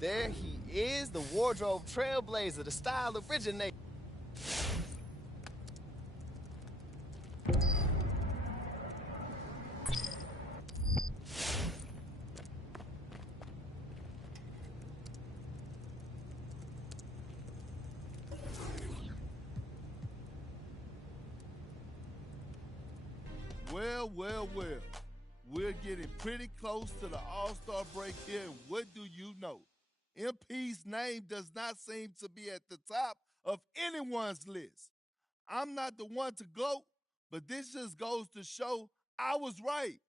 There he is, the wardrobe trailblazer, the style originator. Well, well, well. We're getting pretty close to the All-Star break here, and what do you know? MP's name does not seem to be at the top of anyone's list. I'm not the one to gloat, but this just goes to show I was right.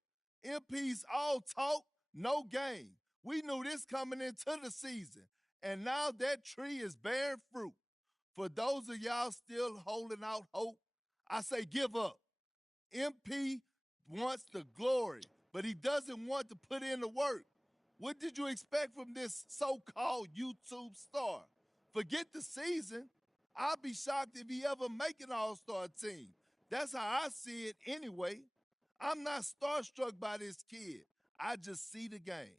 MP's all talk, no game. We knew this coming into the season, and now that tree is bearing fruit. For those of y'all still holding out hope, I say give up. MP wants the glory, but he doesn't want to put in the work. What did you expect from this so-called YouTube star? Forget the season. I'll be shocked if he ever make an all-star team. That's how I see it anyway. I'm not starstruck by this kid. I just see the game.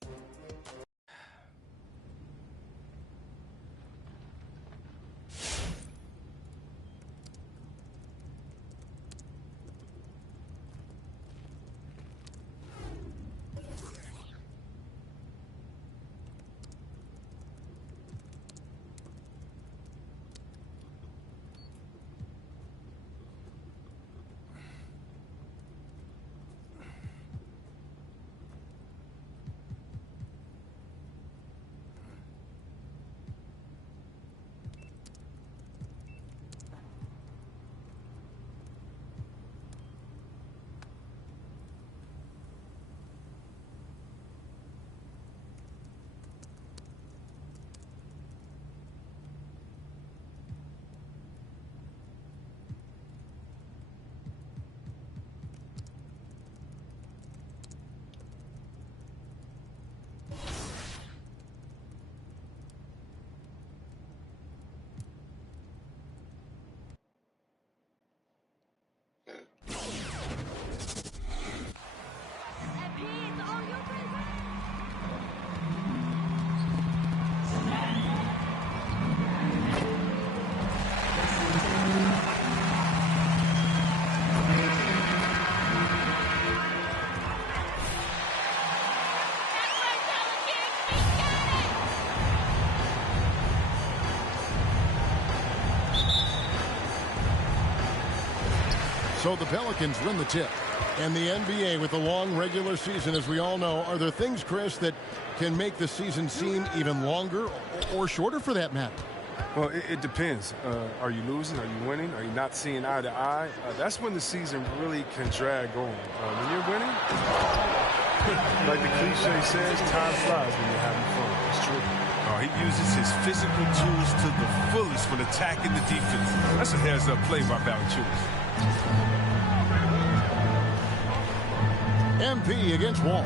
So the Pelicans win the tip. And the NBA with a long regular season, as we all know, are there things, Chris, that can make the season seem even longer or shorter for that matter? Well, it depends. Are you losing? Are you winning? Are you not seeing eye to eye? That's when the season really can drag on. When you're winning, like the cliche says, time flies when you're having fun. It's true. He uses his physical tools to the fullest when attacking the defense. That's a heads-up play by Valanciunas. MP against Wall.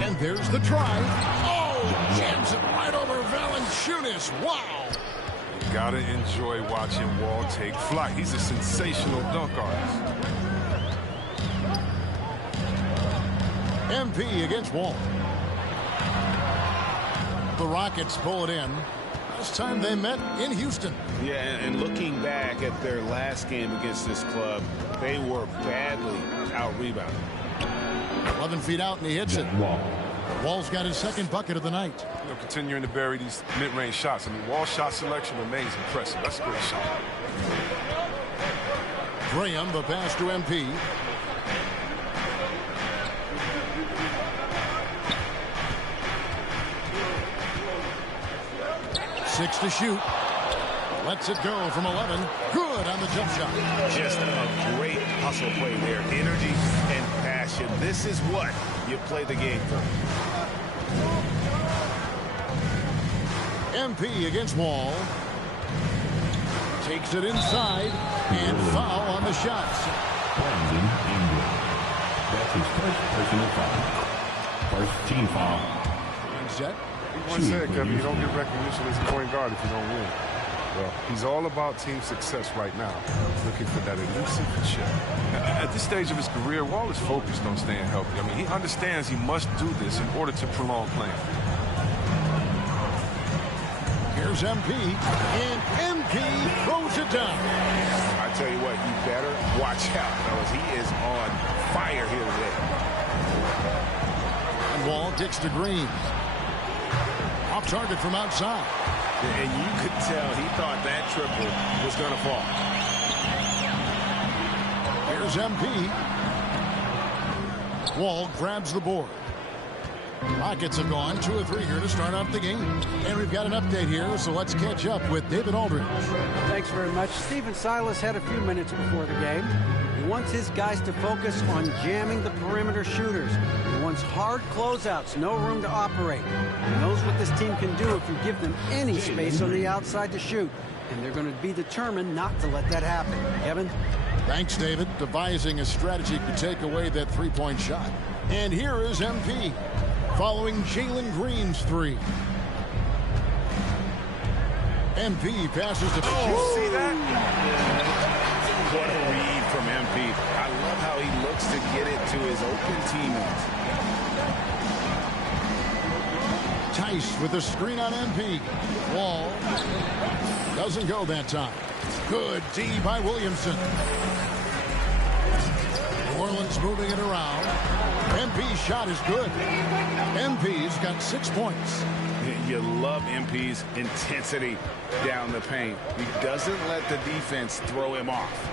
And there's the try. Oh, jams it right over Valanciunas. Wow. You gotta enjoy watching Wall take flight. He's a sensational dunk artist. MP against Wall. The Rockets pull it in. Last time they met in Houston. Yeah, and looking back at their last game against this club, they were badly out-rebounded. 11 feet out, and he hits it. Wall's got his second bucket of the night. You know, continuing to bury these mid-range shots. I mean, Wall's shot selection remains impressive. That's a great shot. Graham, the pass to MP. Six to shoot. Lets it go from 11. Good on the jump shot. Just a great hustle play there. Energy and passion. This is what you play the game for. MP against Wall. Takes it inside. And foul on the shots. Brandon Ingram. That's his first personal foul. First team foul. Set. One said, Kevin, you don't get recognition as a point guard if you don't win. Well, he's all about team success right now, looking for that elusive chip. At this stage of his career, Wall is focused on staying healthy. I mean, he understands he must do this in order to prolong playing. Here's MP, and MP throws it down. I tell you what, you better watch out, fellas. He is on fire here today. And Wall kicks to Green. Off target from outside. And you could tell he thought that triple was going to fall. Here's MP. Wall grabs the board. Rockets have gone 2 of 3 here to start off the game. And we've got an update here, so let's catch up with David Aldridge. Thanks very much. Stephen Silas had a few minutes before the game. He wants his guys to focus on jamming the perimeter shooters. He wants hard closeouts, no room to operate. He knows what this team can do if you give them any space on the outside to shoot. And they're going to be determined not to let that happen. Kevin? Thanks, David. Devising a strategy to take away that three-point shot. And here is MP, following Jalen Green's 3. MP passes to... Oh, see that? What a read from MP. I love how he looks to get it to his open teammates. Tice with the screen on MP. Wall doesn't go that time. Good D by Williamson. New Orleans moving it around. MP's shot is good. MP's got 6 points. You love MP's intensity down the paint. He doesn't let the defense throw him off.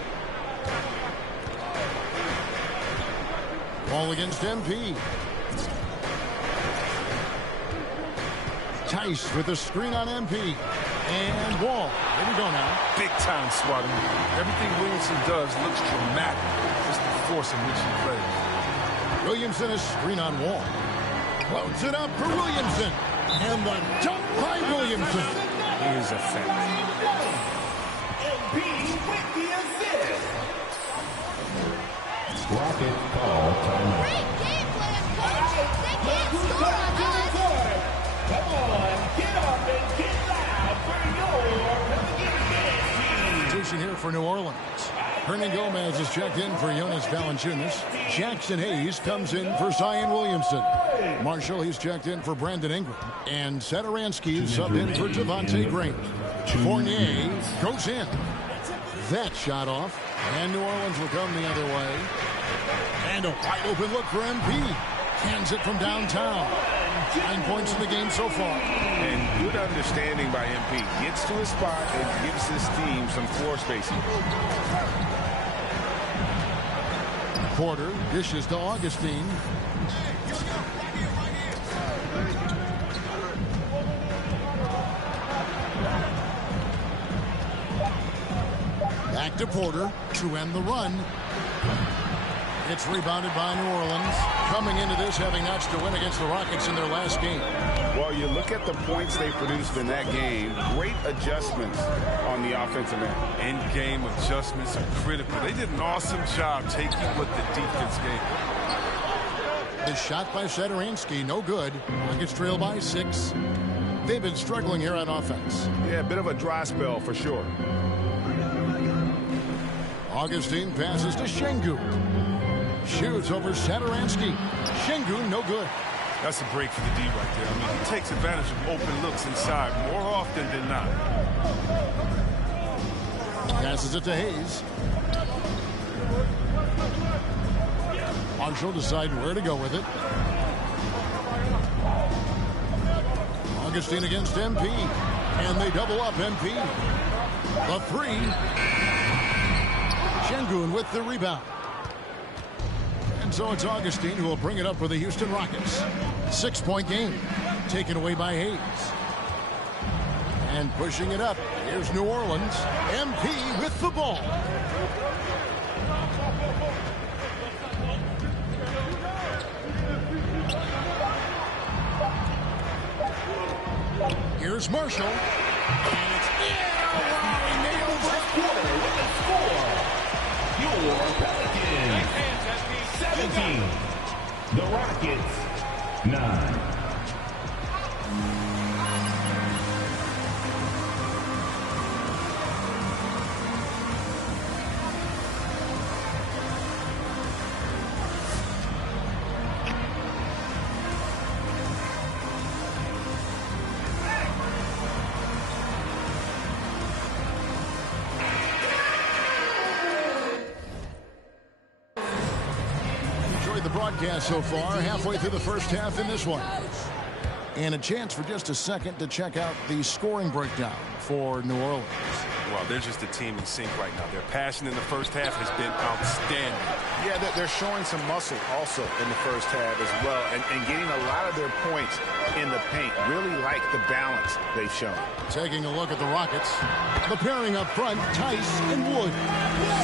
Ball against MP. Tice with the screen on MP. And Wall. Here we go now. Big time swatting. Everything Williamson does looks dramatic. Just the force in which he plays. Williamson is screen on Wall. Loads it up for Williamson. And the dunk by Williamson. He is effective. Rocket call timeout. Great game plan, coach. They can't score on us. Come on, get up and get loud for your Substitution here for New Orleans. Hernan Gomez is checked in for Jonas Valanciunas. Jackson Hayes comes in for Zion Williamson. Marshall, he's checked in for Brandon Ingram. And Satoransky subbed in for Javante Green. Fournier goes in. That shot off. And New Orleans will come the other way. And a wide open look for MP. Hands it from downtown. 9 points in the game so far. And good understanding by MP. Gets to his spot and gives his team some floor spacing. Porter dishes to Augustine. Back to Porter to end the run. It's rebounded by New Orleans, coming into this having notched a win against the Rockets in their last game. Well, you look at the points they produced in that game. Great adjustments on the offensive end. In-game adjustments are critical. They did an awesome job taking what the defense gave. The shot by Satoransky, no good. Rockets trail by 6. They've been struggling here on offense. Yeah, a bit of a dry spell for sure. Augustine passes to Şengün. Shoots over Satoransky. Şengün, no good. That's a break for the D right there. I mean, he takes advantage of open looks inside more often than not. Passes it to Hayes. Marshall deciding where to go with it. Augustine against MP. And they double up MP. The 3. Şengün with the rebound. And so it's Augustine who will bring it up for the Houston Rockets. 6-point game. Taken away by Hayes. And pushing it up. Here's New Orleans. MP with the ball. Here's Marshall. And it's he nails it. Your Pelicans 17. The Rockets 9. enjoyed the broadcast so far. Halfway through the first half in this one. And a chance for just a second to check out the scoring breakdown for New Orleans. Well, they're just a team in sync right now. Their passion in the first half has been outstanding. Yeah, they're showing some muscle also in the first half as well, and getting a lot of their points in the paint. Really like the balance they've shown. Taking a look at the Rockets. The pairing up front, Tice and Wood.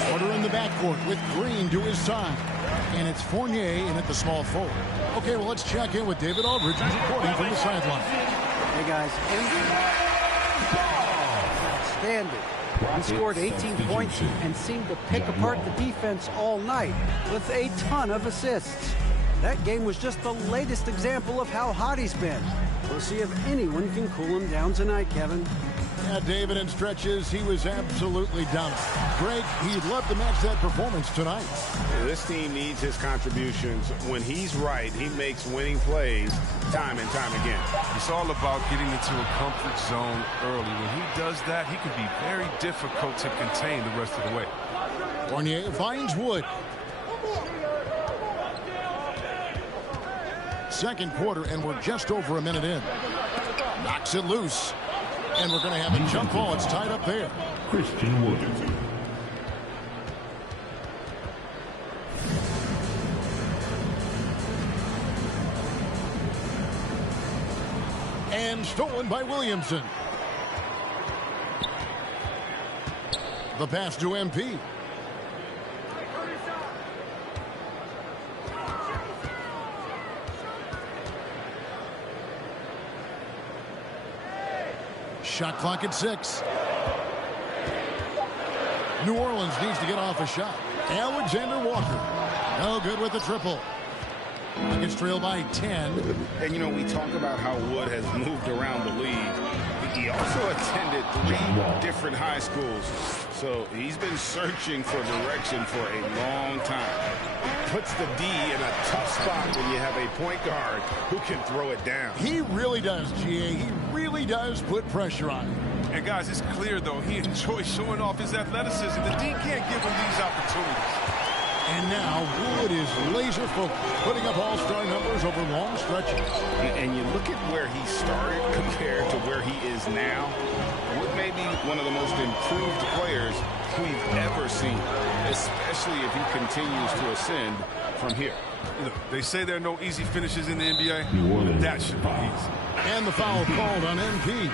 Porter in the backcourt with Green to his side. And it's Fournier in at the small forward. Okay, well, let's check in with David Aldridge, who's reporting from the sideline. Hey, guys. Outstanding. He scored 18 points and seemed to pick apart the defense all night with a ton of assists. That game was just the latest example of how hot he's been. We'll see if anyone can cool him down tonight, Kevin. Yeah, David, in stretches, he was absolutely dominant. Greg, he'd love to match that performance tonight. This team needs his contributions. When he's right, he makes winning plays time and time again. It's all about getting into a comfort zone early. When he does that, he can be very difficult to contain the rest of the way. Fournier finds Wood. Second quarter, and we're just over a minute in. Knocks it loose. And we're going to have a jump ball. It's tied up there. Christian Wood. And stolen by Williamson. The pass to MP. Shot clock at 6. New Orleans needs to get off a shot. Alexander Walker. No good with the triple. Nuggets trail by 10. And, you know, we talk about how Wood has moved around the league. He also attended 3 different high schools. So he's been searching for direction for a long time. Puts the D in a tough spot when you have a point guard who can throw it down. He really does, GA. He really does put pressure on him. And, guys, it's clear, though, he enjoys showing off his athleticism. The D can't give him these opportunities. And now Wood is laser focused, putting up all-star numbers over long stretches. And you look at where he started compared to where he is now. Wood may be one of the most improved players we've ever seen, especially if he continues to ascend from here. Look, they say there are no easy finishes in the NBA. That should be easy. And the foul called on MP.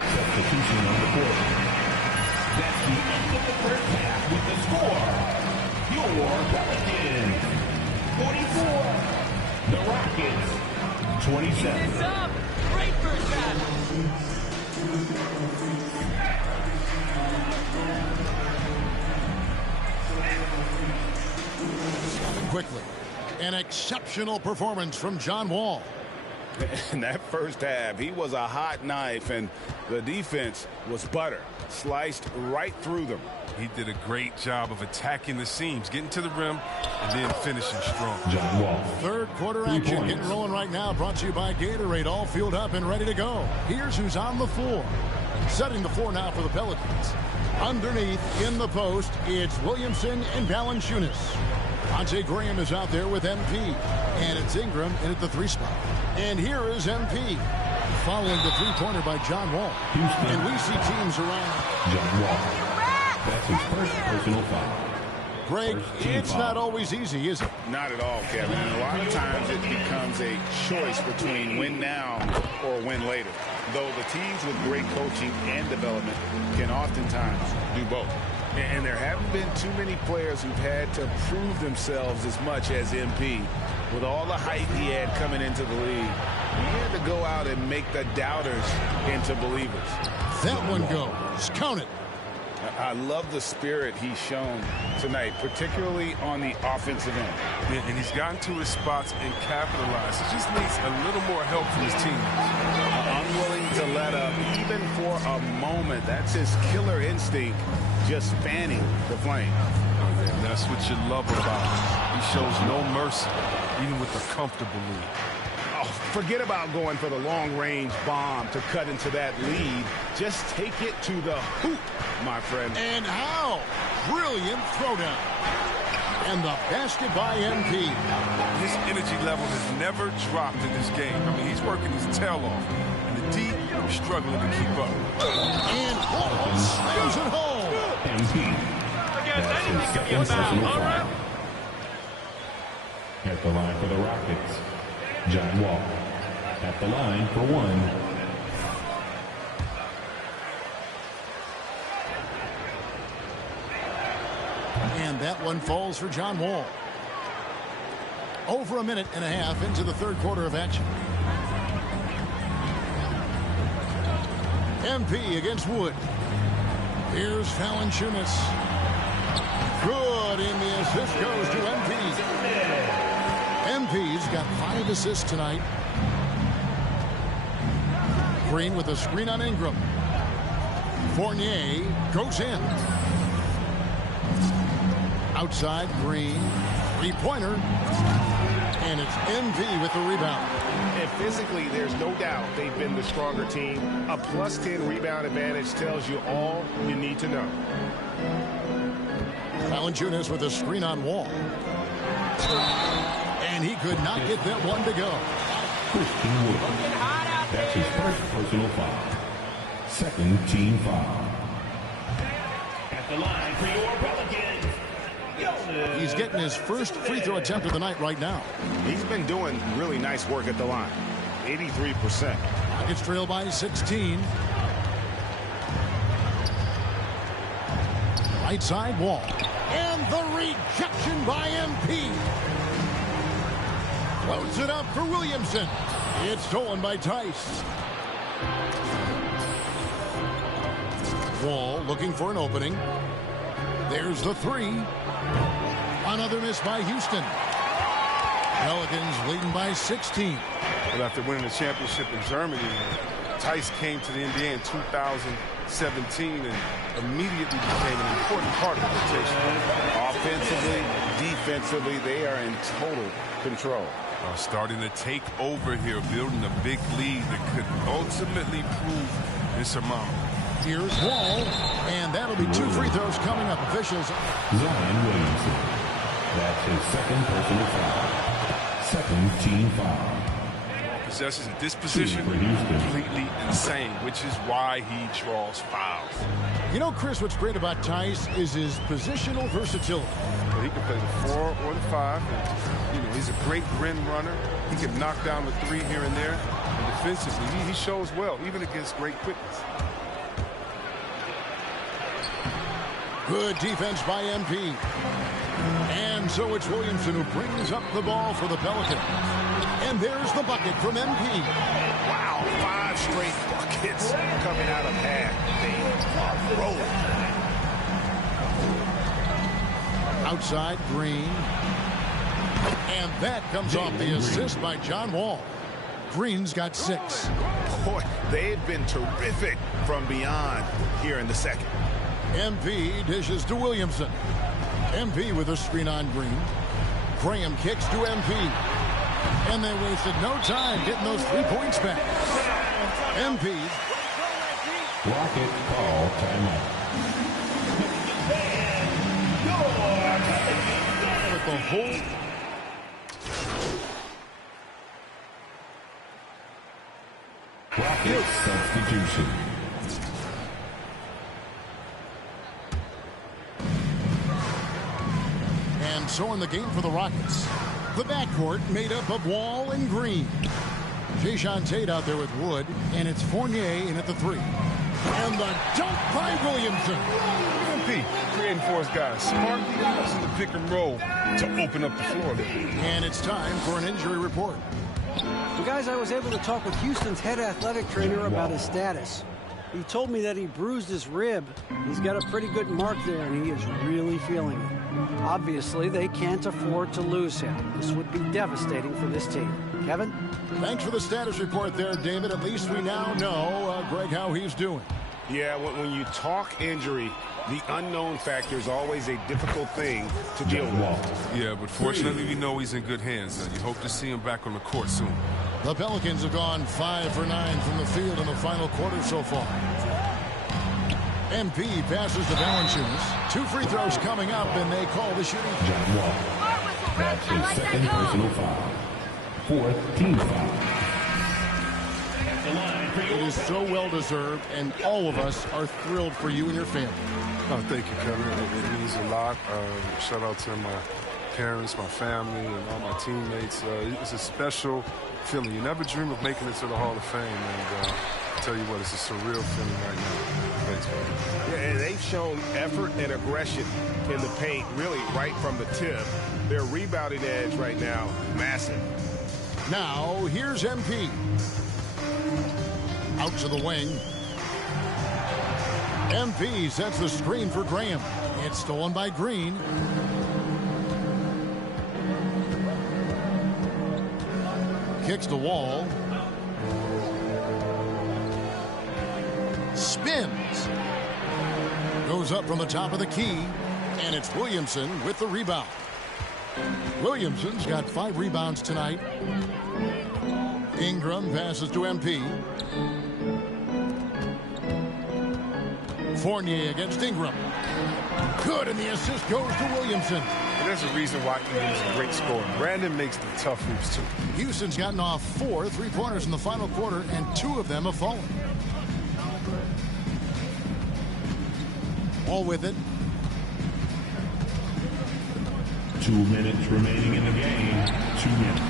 Substitution on the court. That's the end of the first half with the score. Your Pelicans 44. The Rockets 27. It's up. Great first half. Quickly. An exceptional performance from John Wall. In that first half, he was a hot knife, and the defense was butter. Sliced right through them. He did a great job of attacking the seams, getting to the rim, and then finishing strong. John Wall. Third quarter action getting rolling right now. Brought to you by Gatorade. All fueled up and ready to go. Here's who's on the floor. Setting the floor now for the Pelicans. Underneath, in the post, it's Williamson and Valanciunas. Devontae Graham is out there with MP. And it's Ingram in at the 3 spot. And here is MP. Following the three-pointer by John Wall. Houston. And we see teams around. John Wall. That's his first personal foul. Greg, it's not always easy, is it? Not at all, Kevin. And a lot of times it becomes a choice between win now or win later. Though the teams with great coaching and development can oftentimes do both. And there haven't been too many players who've had to prove themselves as much as MP. With all the hype he had coming into the league, he had to go out and make the doubters into believers. That one goes. Count it. I love the spirit he's shown tonight, particularly on the offensive end. Yeah, and he's gotten to his spots and capitalized. He just needs a little more help from his teammates. Unwilling to let up even for a moment. That's his killer instinct, just fanning the flame. And that's what you love about him. He shows no mercy, even with a comfortable lead. Oh, Forget about going for the long-range bomb to cut into that lead. Just take it to the hoop, my friend. And how? Brilliant throwdown. And the basket by MP. His energy level has never dropped in this game. I mean, he's working his tail off. And the D is struggling to keep up. And Wall slams it home. MP. That's his second personal foul. At the line for the Rockets, John Wall. At the line for one. And that one falls for John Wall. Over a minute and a half into the third quarter of action. MP against Wood. Here's Valanciunas. Good, and the assist goes to MP. MP's got 5 assists tonight. Green with a screen on Ingram. Fournier goes in. Outside, Green. Three-pointer. And it's MP with the rebound. And physically, there's no doubt they've been the stronger team. A +10 rebound advantage tells you all you need to know. Valanciunas with a screen on Wall. And he could not get that one to go. Christian Wood. That's his first personal foul. Second team foul. At the line for your Pelicans, Jonas. He's getting his first free throw attempt of the night right now. He's been doing really nice work at the line. 83%. Rockets trail by 16. Right side, Wall. And the rejection by MP. Floats it up for Williamson. It's stolen by Tice. Wall looking for an opening. There's the three. Another miss by Houston. Pelicans leading by 16. But after winning the championship in Germany, Tice came to the NBA in 2017 and immediately became an important part of the rotation. Offensively, defensively, they are in total control. Starting to take over here, building a big lead that could ultimately prove insurmountable. Here's Wall, and that'll be 2 free throws coming up. Officials. Zion Williamson. That's his second personal foul. Second team foul. Possessions at this position, completely insane, which is why he draws fouls. You know, Chris, what's great about Tice is his positional versatility. Well, he can play the 4 or the 5. And, he's a great rim runner. He can knock down the 3 here and there. And defensively, he shows well, even against great quickness. Good defense by MP. And so it's Williamson who brings up the ball for the Pelicans. And there's the bucket from MP. Wow, 5 straight buckets coming out of half. They are rolling. Outside, Green. And that comes off the assist by John Wall. Green's got 6. Boy, they've been terrific from beyond here in the second. MP dishes to Williamson. MP with a screen on Green. Graham kicks to MP. And they wasted no time getting those 3 points back. MP. Rocket call timeout. With the whole... Rocket substitution. And so in the game for the Rockets, the backcourt made up of Wall and Green. Jayshawn Tate out there with Wood, and it's Fournier in at the 3. And the dunk by Williamson. MP creating for his guys. Smart using the pick and roll to open up the floor. And it's time for an injury report. Well, guys, I was able to talk with Houston's head athletic trainer about his status. He told me that he bruised his rib. He's got a pretty good mark there, and he is really feeling it. Obviously, they can't afford to lose him. This would be devastating for this team. Kevin? Thanks for the status report there, David. At least we now know, Greg, how he's doing. Yeah, when you talk injury, the unknown factor is always a difficult thing to deal with. Yeah, but fortunately, we know he's in good hands. You hope to see him back on the court soon. The Pelicans have gone 5 for 9 from the field in the final quarter so far. MP passes to Valanciunas. 2 free throws coming up, and they call the shooting. John Wall. That's his second personal foul. 4th team foul. It is so well-deserved, and all of us are thrilled for you and your family. Oh, thank you, Kevin. It means a lot. Shout out to my parents, my family, and all my teammates. It's a special feeling. You never dream of making it to the Hall of Fame, and I tell you what, it's a surreal feeling right now. Thanks, man. Yeah, and they've shown effort and aggression in the paint, really right from the tip. Their rebounding edge right now, massive. Now, here's MP. Out to the wing. MP sets the screen for Graham. It's stolen by Green. Kicks the wall. Spins. Goes up from the top of the key. And it's Williamson with the rebound. Williamson's got 5 rebounds tonight. Ingram passes to MP. Fournier against Ingram. Good, and the assist goes to Williamson. And there's a reason why Ingram's a great scorer. Brandon makes the tough moves, too. Houston's gotten off 4 3-pointers in the final quarter, and 2 of them have fallen. All with it. 2 minutes remaining in the game. 2 minutes.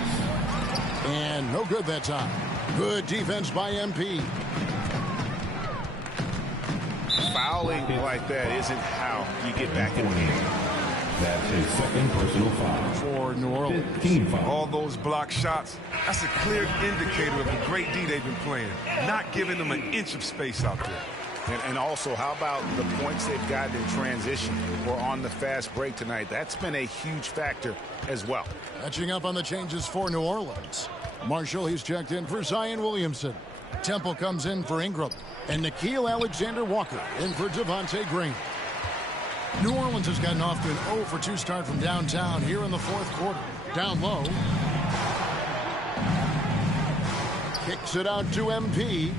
And no good that time. Good defense by MP. Fouling like that isn't how you get back in the game. That's his second personal foul. For New Orleans. Team foul. All those block shots, that's a clear indicator of the great D they've been playing. Not giving them an inch of space out there. And also, how about the points they've gotten in transition or on the fast break tonight? That's been a huge factor as well. Catching up on the changes for New Orleans. Marshall, he's checked in for Zion Williamson. Temple comes in for Ingram. And Nickeil Alexander-Walker in for Devontae Green. New Orleans has gotten off to an 0-for-2 start from downtown here in the 4th quarter. Down low. Kicks it out to MP.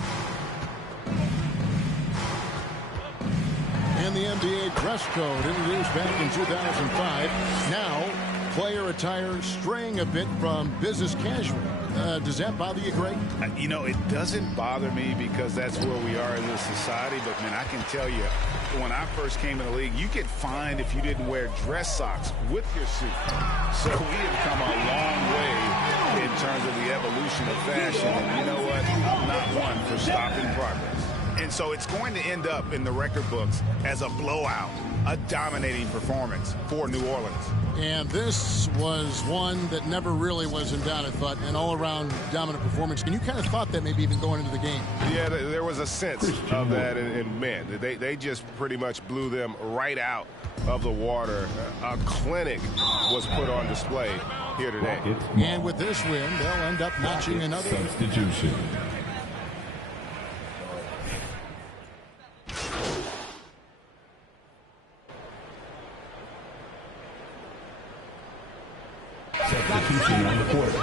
And the NBA dress code introduced back in 2005. Now, player attire straying a bit from business casual. Does that bother you, Greg? You know, it doesn't bother me because that's where we are in this society. But, man, I can tell you, when I first came in the league, you get fined if you didn't wear dress socks with your suit. So we have come a long way in terms of the evolution of fashion. And you know what? I'm not one for stopping progress. And so it's going to end up in the record books as a blowout, a dominating performance for New Orleans. And this was one that never really was in doubt, I thought, an all-around dominant performance. And you kind of thought that maybe even going into the game. Yeah, there was a sense of that, and man, they just pretty much blew them right out of the water. A clinic was put on display here today. And with this win, they'll end up notching another substitution. Substitution on the court.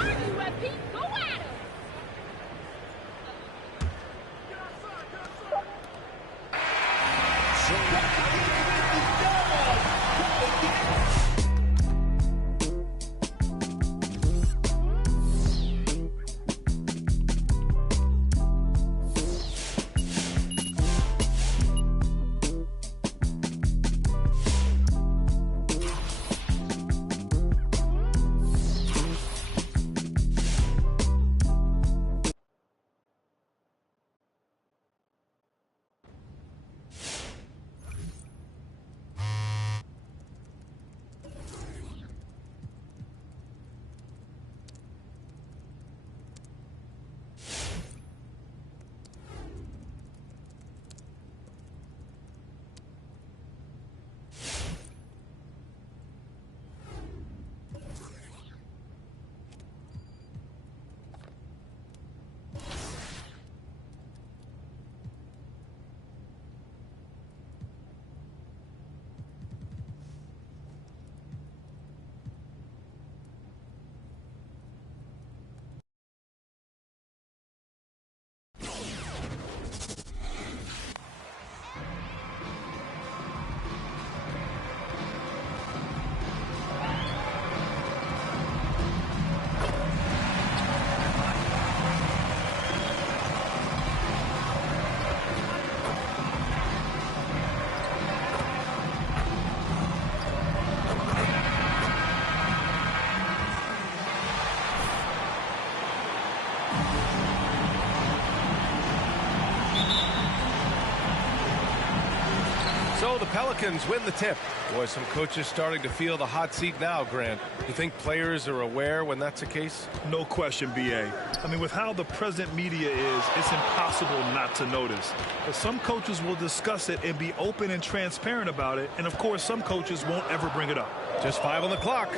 So the Pelicans win the tip. Boy, some coaches starting to feel the hot seat now, Grant. You think players are aware when that's the case? No question, B.A. I mean, with how the present media is, it's impossible not to notice. But some coaches will discuss it and be open and transparent about it. And, of course, some coaches won't ever bring it up. Just 5 on the clock.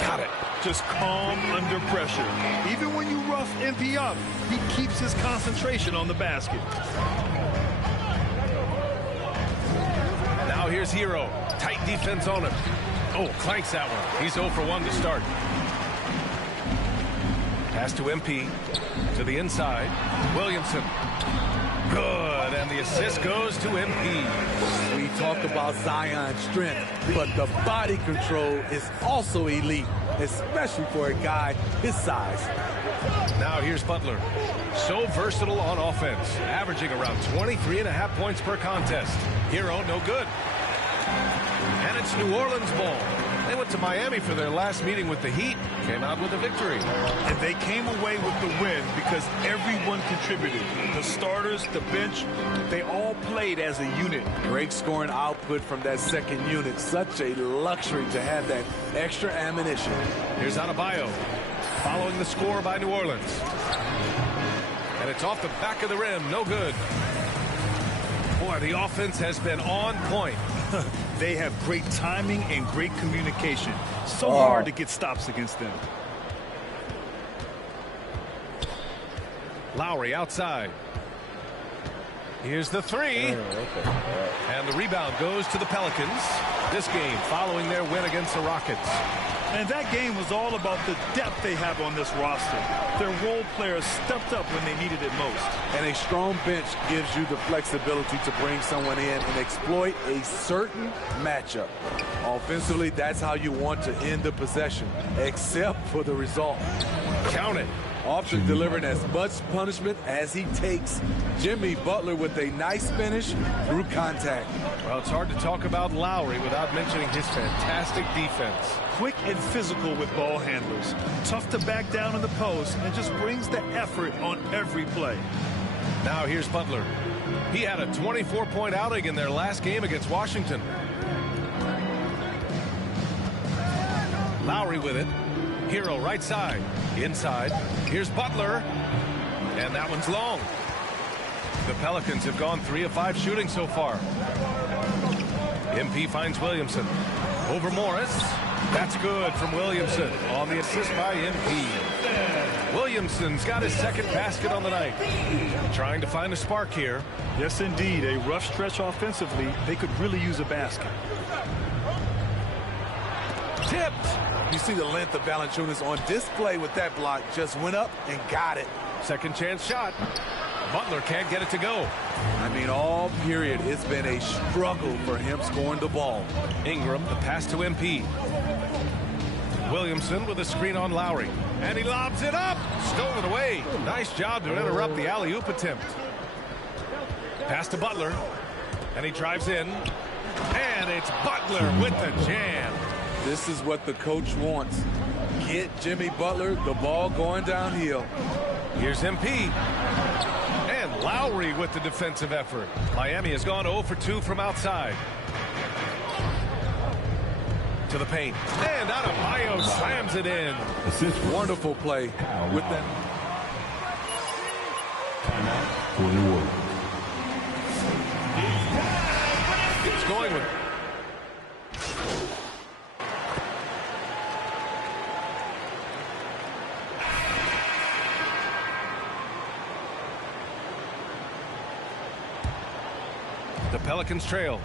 Got it. Just calm under pressure. Even when you rough MP up, he keeps his concentration on the basket. Now here's Hero. Tight defense on him. Oh, clanks that one. He's 0 for 1 to start. Pass to MP. To the inside. Williamson. Good, and the assist goes to MP. We talk about Zion's strength, but the body control is also elite, especially for a guy his size. Now here's Butler. So versatile on offense, averaging around 23.5 points per contest. Hero, no good. And it's New Orleans ball. They went to Miami for their last meeting with the Heat. Came out with a victory. And they came away with the win because everyone contributed. The starters, the bench, they all played as a unit. Great scoring output from that second unit. Such a luxury to have that extra ammunition. Here's Adebayo, following the score by New Orleans. And it's off the back of the rim. No good. Boy, the offense has been on point. They have great timing and great communication. So hard to get stops against them. Lowry outside. Here's the 3. And the rebound goes to the Pelicans. This game following their win against the Rockets. And that game was all about the depth they have on this roster. Their role players stepped up when they needed it most. And a strong bench gives you the flexibility to bring someone in and exploit a certain matchup. Offensively, that's how you want to end the possession, except for the result. Count it. Often delivering as much punishment as he takes. Jimmy Butler with a nice finish through contact. Well, it's hard to talk about Lowry without mentioning his fantastic defense. Quick and physical with ball handlers. Tough to back down in the post and just brings the effort on every play. Now here's Butler. He had a 24-point outing in their last game against Washington. Lowry with it. Hero right side. Inside. Here's Butler. And that one's long. The Pelicans have gone 3 of 5 shooting so far. MP finds Williamson. Over Morris. That's good from Williamson on the assist by MP. Williamson's got his second basket on the night. Trying to find a spark here. Yes, indeed. A rough stretch offensively. They could really use a basket. Tipped. You see the length of Valanciunas on display with that block. Just went up and got it. Second chance shot. Butler can't get it to go. I mean, all period, it's been a struggle for him scoring the ball. Ingram, the pass to MP. Williamson with a screen on Lowry. And he lobs it up. Stolen away. Nice job to interrupt the alley-oop attempt. Pass to Butler. And he drives in. And it's Butler with the jam. This is what the coach wants. Get Jimmy Butler the ball going downhill. Here's MP. And Lowry with the defensive effort. Miami has gone 0 for 2 from outside. To the paint. And Adebayo slams it in. Wonderful play with that. Timeout for New Orleans. It's going with it. The Pelicans trail.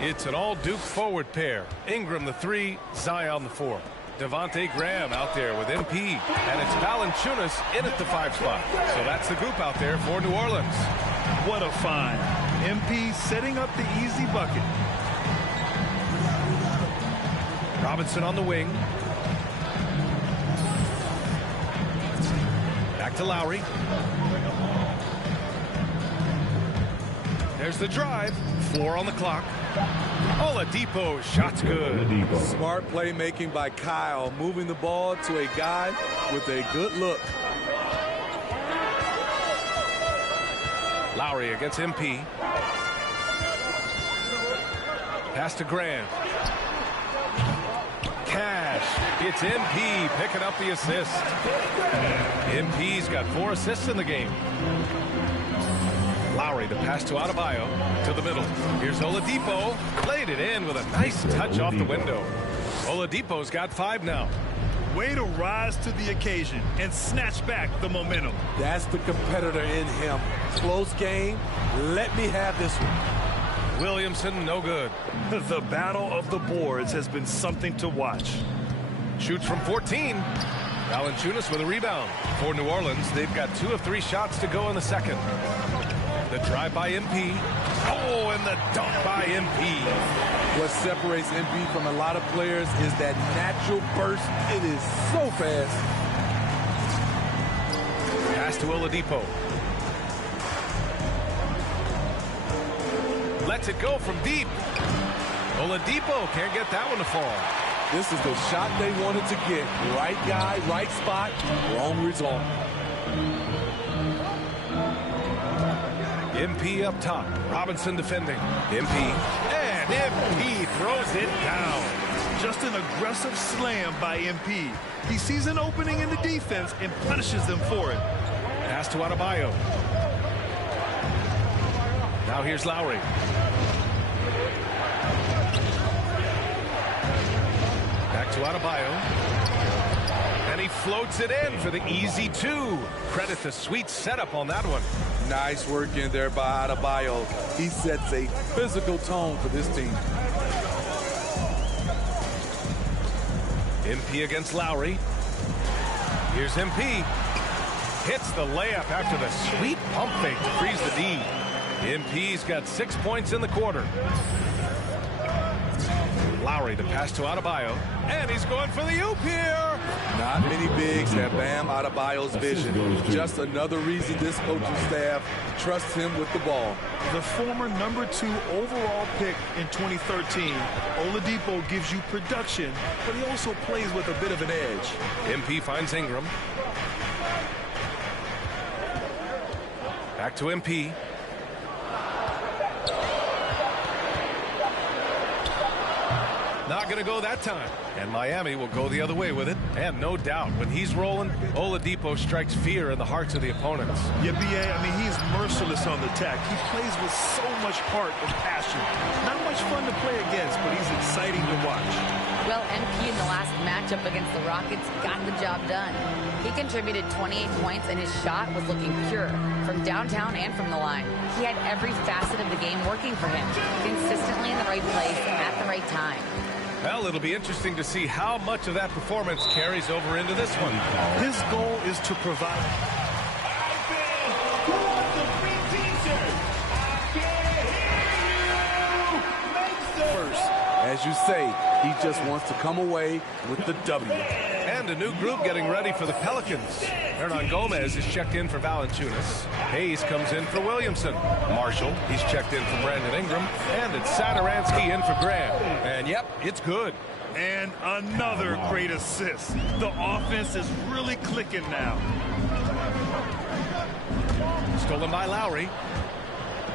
It's an all-Duke forward pair. Ingram the 3, Zion the 4. Devontae Graham out there with MP. And it's Valanciunas in at the 5 spot. So that's the group out there for New Orleans. What a find. MP setting up the easy bucket. Robinson on the wing. Back to Lowry. There's the drive. 4 on the clock. Oladipo, shot's good. Smart playmaking by Kyle, moving the ball to a guy with a good look. Lowry against MP. Pass to Graham. Cash. It's MP picking up the assist. MP's got 4 assists in the game. Lowry, the pass to Adebayo, to the middle. Here's Oladipo. Played it in with a nice touch off the window. Oladipo's got 5 now. Way to rise to the occasion and snatch back the momentum. That's the competitor in him. Close game. Let me have this one. Williamson, no good. The battle of the boards has been something to watch. Shoots from 14. Valanciunas with a rebound. For New Orleans, they've got 2 of 3 shots to go in the second. The drive by MP. Oh, and the dunk by MP. What separates MP from a lot of players is that natural burst. It is so fast. Pass to Oladipo. Lets it go from deep. Oladipo can't get that one to fall. This is the shot they wanted to get. Right guy, right spot, wrong result. MP up top. Robinson defending. MP. And MP throws it down. Just an aggressive slam by MP. He sees an opening in the defense and punishes them for it. Pass to Adebayo. Now here's Lowry. Back to Adebayo. And he floats it in for the easy 2. Credit the sweet setup on that one. Nice work in there by Adebayo. He sets a physical tone for this team. MP against Lowry. Here's MP. Hits the layup after the sweet pump fake to freeze the D. MP's got 6 points in the quarter. Lowry, the pass to Adebayo. And he's going for the oop here. Not many bigs have Bam Adebayo's vision. Just another reason this coaching staff trusts him with the ball. The former #2 overall pick in 2013, Oladipo gives you production, but he also plays with a bit of an edge. MP finds Ingram. Back to MP. Not going to go that time. And Miami will go the other way with it. And no doubt, when he's rolling, Oladipo strikes fear in the hearts of the opponents. Yeah, B.A., I mean, he's merciless on the attack. He plays with so much heart and passion. Not much fun to play against, but he's exciting to watch. Well, MP in the last matchup against the Rockets got the job done. He contributed 28 points, and his shot was looking pure from downtown and from the line. He had every facet of the game working for him, consistently in the right place at the right time. Well, it'll be interesting to see how much of that performance carries over into this one. His goal is to provide. First, as you say, he just wants to come away with the W. And a new group getting ready for the Pelicans. Hernan Gomez is checked in for Valanciunas. Hayes comes in for Williamson. Marshall, he's checked in for Brandon Ingram. And it's Satoransky in for Graham. And yep, it's good. And another great assist. The offense is really clicking now. Stolen by Lowry.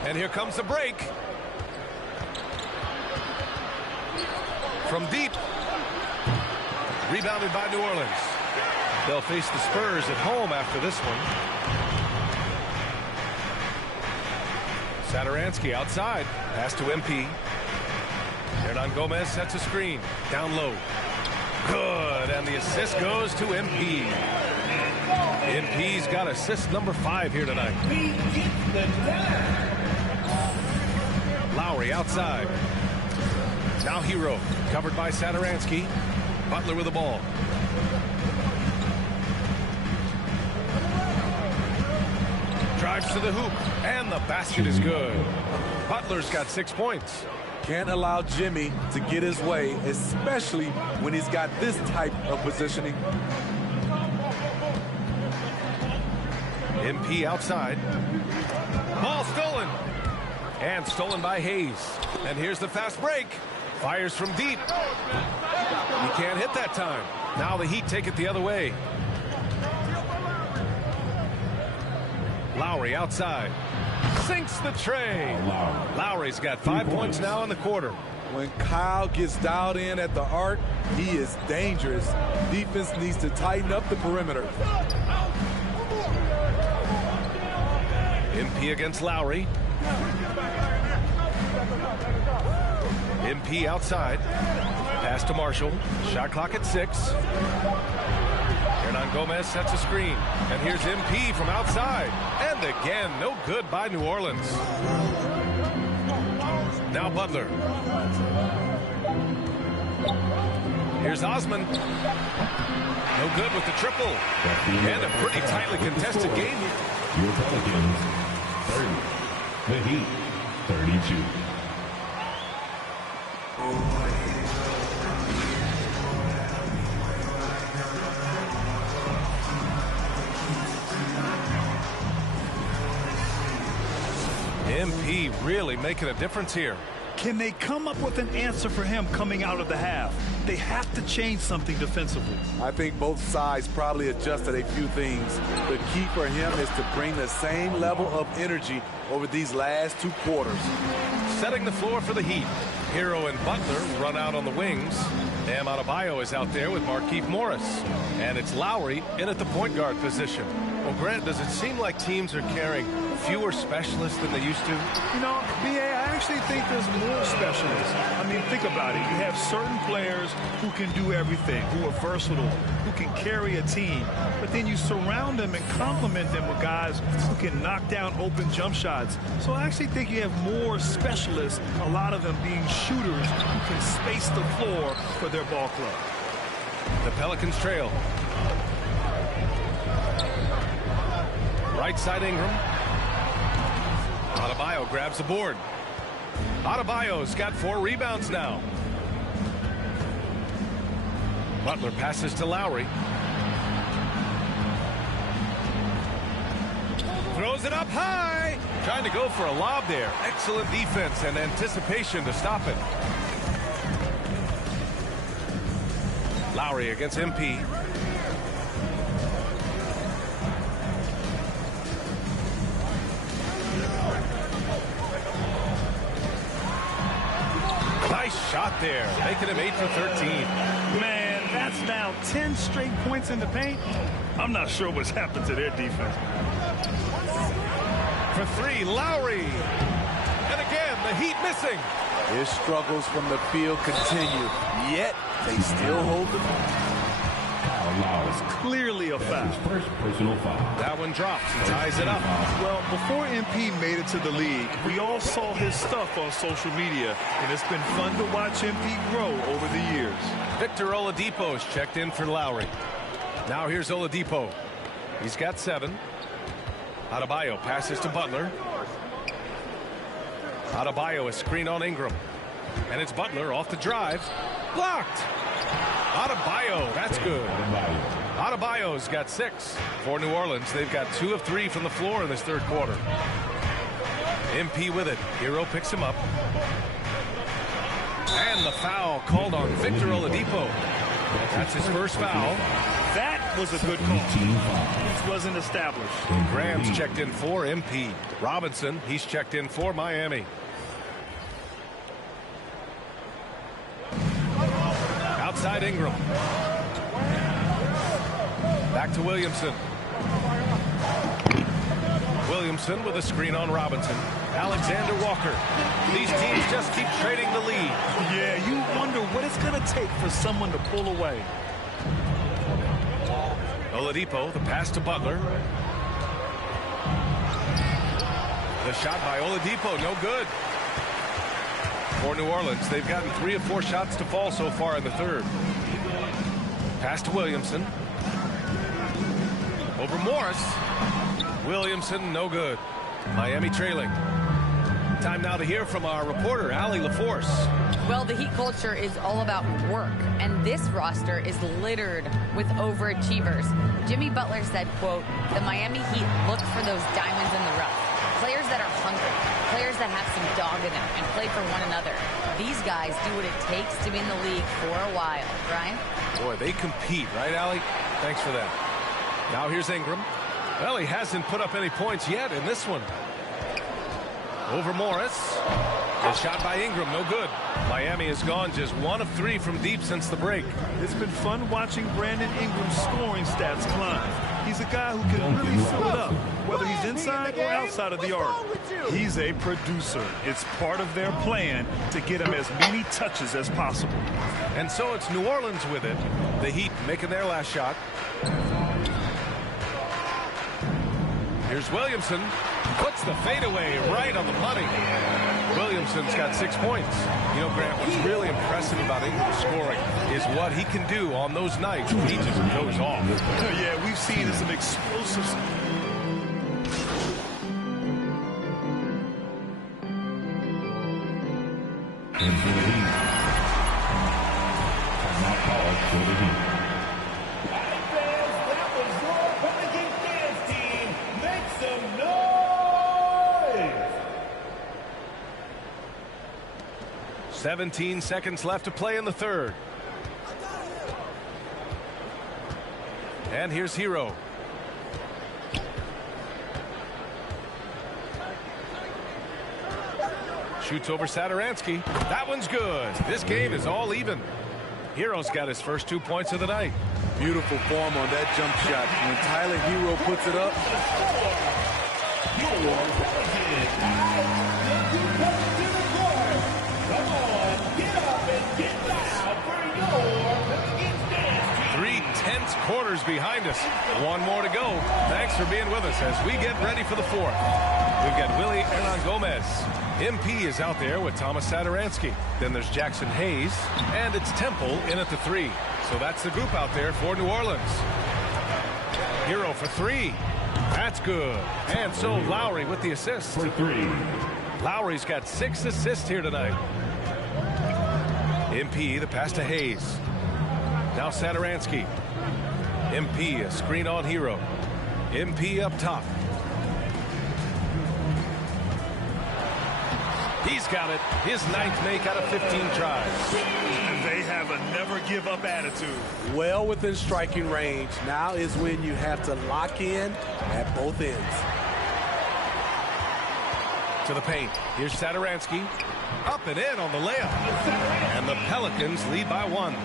And here comes the break. From deep. Rebounded by New Orleans. They'll face the Spurs at home after this one. Satoransky outside. Pass to MP. Hernan Gomez sets a screen. Down low. Good. And the assist goes to MP. MP's got assist number 5 here tonight. Lowry outside. Now Hero. Covered by Satoransky. Butler with the ball. Drives to the hoop, and the basket is good. Butler's got 6 points. Can't allow Jimmy to get his way, especially when he's got this type of positioning. MP outside. Ball stolen. And stolen by Hayes. And here's the fast break. Fires from deep. He can't hit that time. Now the Heat take it the other way. Lowry outside. Sinks the tray. Lowry's got 5 points now in the quarter. When Kyle gets dialed in at the arc, he is dangerous. Defense needs to tighten up the perimeter. MP against Lowry. MP outside. Pass to Marshall. Shot clock at 6. Hernan Gomez sets a screen. And here's MP from outside. And again, no good by New Orleans. Now Butler. Here's Osman. No good with the triple. And a pretty tightly contested game here. Your Pelicans 30. The Heat 32. MP really making a difference here. Can they come up with an answer for him coming out of the half? They have to change something defensively. I think both sides probably adjusted a few things. The key for him is to bring the same level of energy over these last 2 quarters. Setting the floor for the Heat. Hero and Butler run out on the wings. Bam Adebayo is out there with Markieff Morris. And it's Lowry in at the point guard position. Well, Grant, does it seem like teams are carrying fewer specialists than they used to? You know, B.A., I actually think there's more specialists. I mean, think about it. You have certain players who can do everything, who are versatile, who can carry a team. But then you surround them and complement them with guys who can knock down open jump shots. So I actually think you have more specialists, a lot of them being shooters who can space the floor for their ball club. The Pelicans trail. Right side Ingram. Adebayo grabs the board. Adebayo's got 4 rebounds now. Butler passes to Lowry. Throws it up high. Trying to go for a lob there. Excellent defense and anticipation to stop it. Lowry against MP. Nice shot there, making him 8 for 13. Man, that's now 10 straight points in the paint. I'm not sure what's happened to their defense. For 3, Lowry. And again, the Heat missing. His struggles from the field continue, yet they still hold the It's clearly a foul. First personal foul. That one drops and ties it up. Well, before MP made it to the league, we all saw his stuff on social media, and it's been fun to watch MP grow over the years. Victor Oladipo's checked in for Lowry. Now here's Oladipo. He's got 7. Adebayo passes to Butler. Adebayo, a screen on Ingram. And it's Butler off the drive. Blocked. Adebayo, that's good. Adebayo's got 6 for New Orleans. They've got 2 of 3 from the floor in this 3rd quarter. MP with it. Hero picks him up. And the foul called on Victor Oladipo. That's his first foul. That was a good call. He wasn't established. Graham's checked in for MP. Robinson, he's checked in for Miami. Outside Ingram. Back to Williamson. Williamson with a screen on Robinson. Alexander Walker. These teams just keep trading the lead. Yeah, you wonder what it's going to take for someone to pull away. Oladipo, the pass to Butler. The shot by Oladipo, no good. For New Orleans, they've gotten 3 of 4 shots to fall so far in the 3rd. Pass to Williamson. Over Morris. Williamson, no good. Miami trailing. Time now to hear from our reporter, Allie LaForce. Well, the Heat culture is all about work, and this roster is littered with overachievers. Jimmy Butler said, quote, "The Miami Heat look for those diamonds in the rough. Players that are hungry, players that have some dog in them and play for one another. These guys do what it takes to be in the league for a while." Brian? Boy, they compete, right, Allie? Thanks for that. Now here's Ingram. Well, he hasn't put up any points yet in this one. Over Morris. The shot by Ingram, no good. Miami has gone just 1 of 3 from deep since the break. It's been fun watching Brandon Ingram's scoring stats climb. He's a guy who can really fill it up, whether he's inside or outside of the arc. He's a producer. It's part of their plan to get him as many touches as possible. And so it's New Orleans with it. The Heat making their last shot. Here's Williamson. Puts the fadeaway right on the money. Williamson's got 6 points. You know, Grant, what's really impressive about Ingram's scoring is what he can do on those nights when he just goes off. Yeah, we've seen some explosive. And for the Heat. Timeout called for the Heat. That was your Pelicans dance team. Make some noise! 17 seconds left to play in the third. And here's Hero. Shoots over Satoransky. That one's good. This game is all even. Hero's got his first 2 points of the night. Beautiful form on that jump shot. When Tyler Hero puts it up. Come on, get up and get loud for your Pelicans dance team. 3 tense quarters behind us. 1 more to go. Thanks for being with us as we get ready for the fourth. We've got Willie Hernan-Gomez. MP is out there with Thomas Satoransky. Then there's Jackson Hayes, and it's Temple in at the 3. So that's the group out there for New Orleans. Hero for 3. That's good. And so Lowry with the assist. For 3. Lowry's got 6 assists here tonight. MP, the pass to Hayes. Now Satoransky. MP, a screen on Hero. MP up top. He's got it. His 9th make out of 15 tries. And they have a never-give-up attitude. Well within striking range. Now is when you have to lock in at both ends. To the paint. Here's Satoransky. Up and in on the layup. And the Pelicans lead by 1.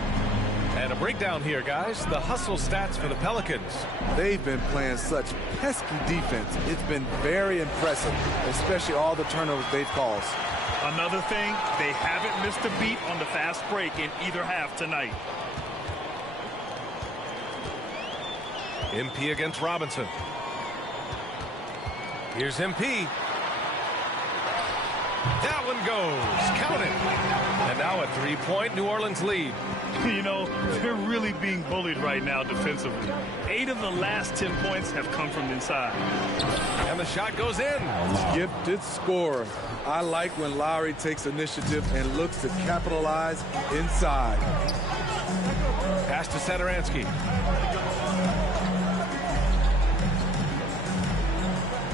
And a breakdown here, guys. The hustle stats for the Pelicans. They've been playing such pesky defense. It's been very impressive, especially all the turnovers they've caused. Another thing, they haven't missed a beat on the fast break in either half tonight. MP against Robinson. Here's MP. That one goes. Count it. And now a 3-point New Orleans lead. You know, they're really being bullied right now defensively. 8 of the last 10 points have come from inside. And the shot goes in. Gifted scorer. I like when Lowry takes initiative and looks to capitalize inside. Pass to Satoransky.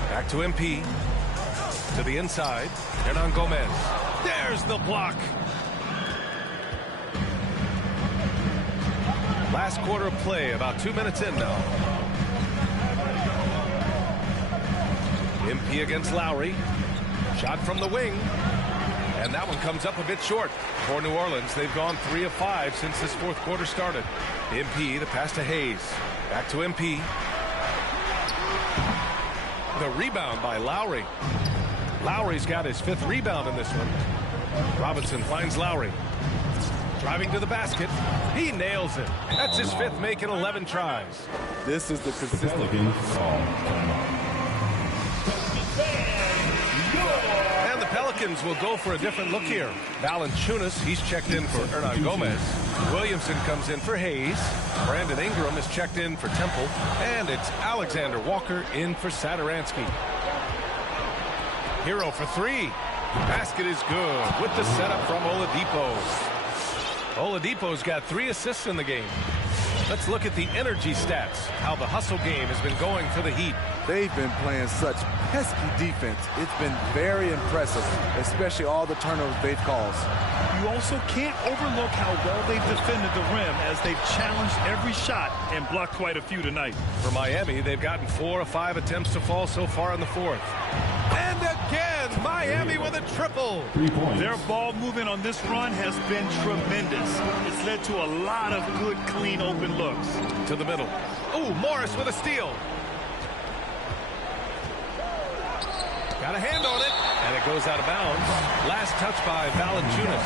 Back to MP. To the inside. Hernan-Gomez. There's the block. Last quarter of play, about 2 minutes in now. MP against Lowry. Shot from the wing. And that one comes up a bit short. For New Orleans, they've gone 3 of 5 since this fourth quarter started. MP, the pass to Hayes. Back to MP. The rebound by Lowry. Lowry's got his 5th rebound in this one. Robinson finds Lowry. Driving to the basket. He nails it. That's his 5th make in 11 tries. This is the consistent. Pelicans call timeout. And the Pelicans will go for a different look here. Valanciunas, he's checked in for Hernan-Gomez. Williamson comes in for Hayes. Brandon Ingram is checked in for Temple. And it's Alexander Walker in for Satoransky. Hero for 3. Basket is good with the setup from Oladipo. Oladipo's got 3 assists in the game. Let's look at the energy stats, how the hustle game has been going for the Heat. They've been playing such pesky defense. It's been very impressive, especially all the turnovers they've caused. You also can't overlook how well they've defended the rim as they've challenged every shot and blocked quite a few tonight. For Miami, they've gotten 4 of 5 attempts to fall so far in the fourth. And again, Miami Miami with a triple. 3 points. Their ball movement on this run has been tremendous. It's led to a lot of good, clean, open looks. To the middle. Ooh, Morris with a steal. Got a hand on it, and it goes out of bounds. Last touch by Valanciunas.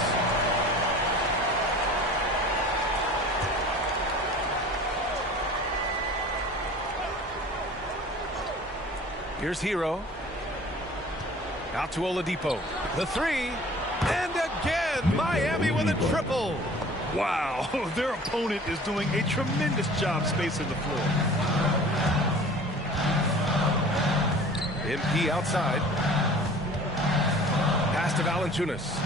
Here's Hero. Out to Oladipo. The three. And again, Miami with a triple. Wow, their opponent is doing a tremendous job spacing the floor. MP outside. Pass to Valanciunas.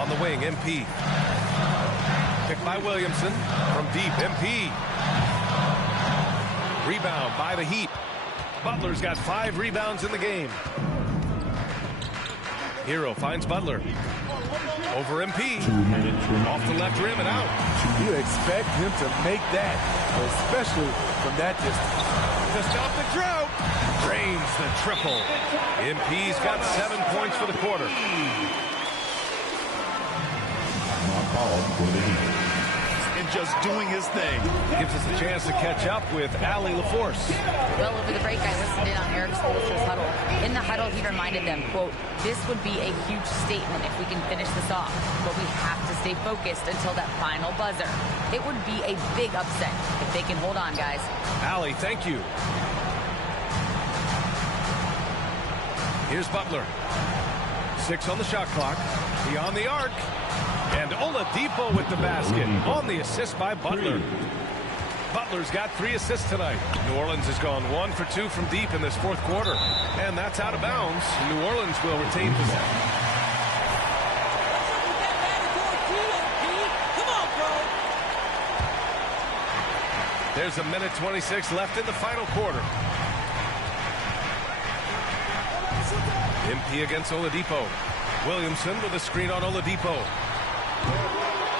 On the wing, MP. Picked by Williamson. From deep, MP. Rebound by the Heat. Butler's got 5 rebounds in the game. Hero finds Butler. Over MP. 2 minutes remaining. Off the left rim and out. You expect him to make that, especially from that distance. To stop the drought. Drains the triple. MP's got 7 points for the quarter. Called for the Heat. And just doing his thing. Gives us a chance to catch up with Allie LaForce. Well, over the break, I listened in on Eric Spoelstra's huddle. In the huddle, he reminded them, quote, "This would be a huge statement if we can finish this off, but we have to stay focused until that final buzzer. It would be a big upset if they can hold on, guys." Allie, thank you. Here's Butler. 6 on the shot clock. Beyond the arc. And Oladipo with the basket on the assist by Butler. Butler's got 3 assists tonight. New Orleans has gone 1 for 2 from deep in this 4th quarter. And that's out of bounds. New Orleans will retain possession. There's a minute 26 left in the final quarter. MP against Oladipo. Williamson with a screen on Oladipo.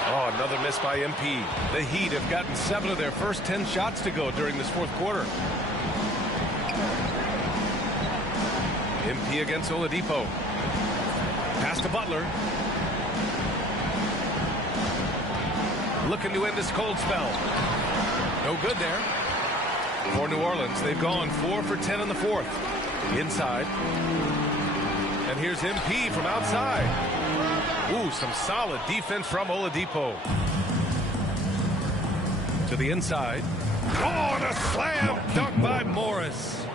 Oh, another miss by MP. The Heat have gotten 7 of their first 10 shots to go during this 4th quarter. MP against Oladipo. Pass to Butler. Looking to end this cold spell. No good there. For New Orleans, they've gone 4 for 10 in the 4th. Inside. And here's MP from outside. Ooh, some solid defense from Oladipo. To the inside. Oh, and a slam dunk by Morris.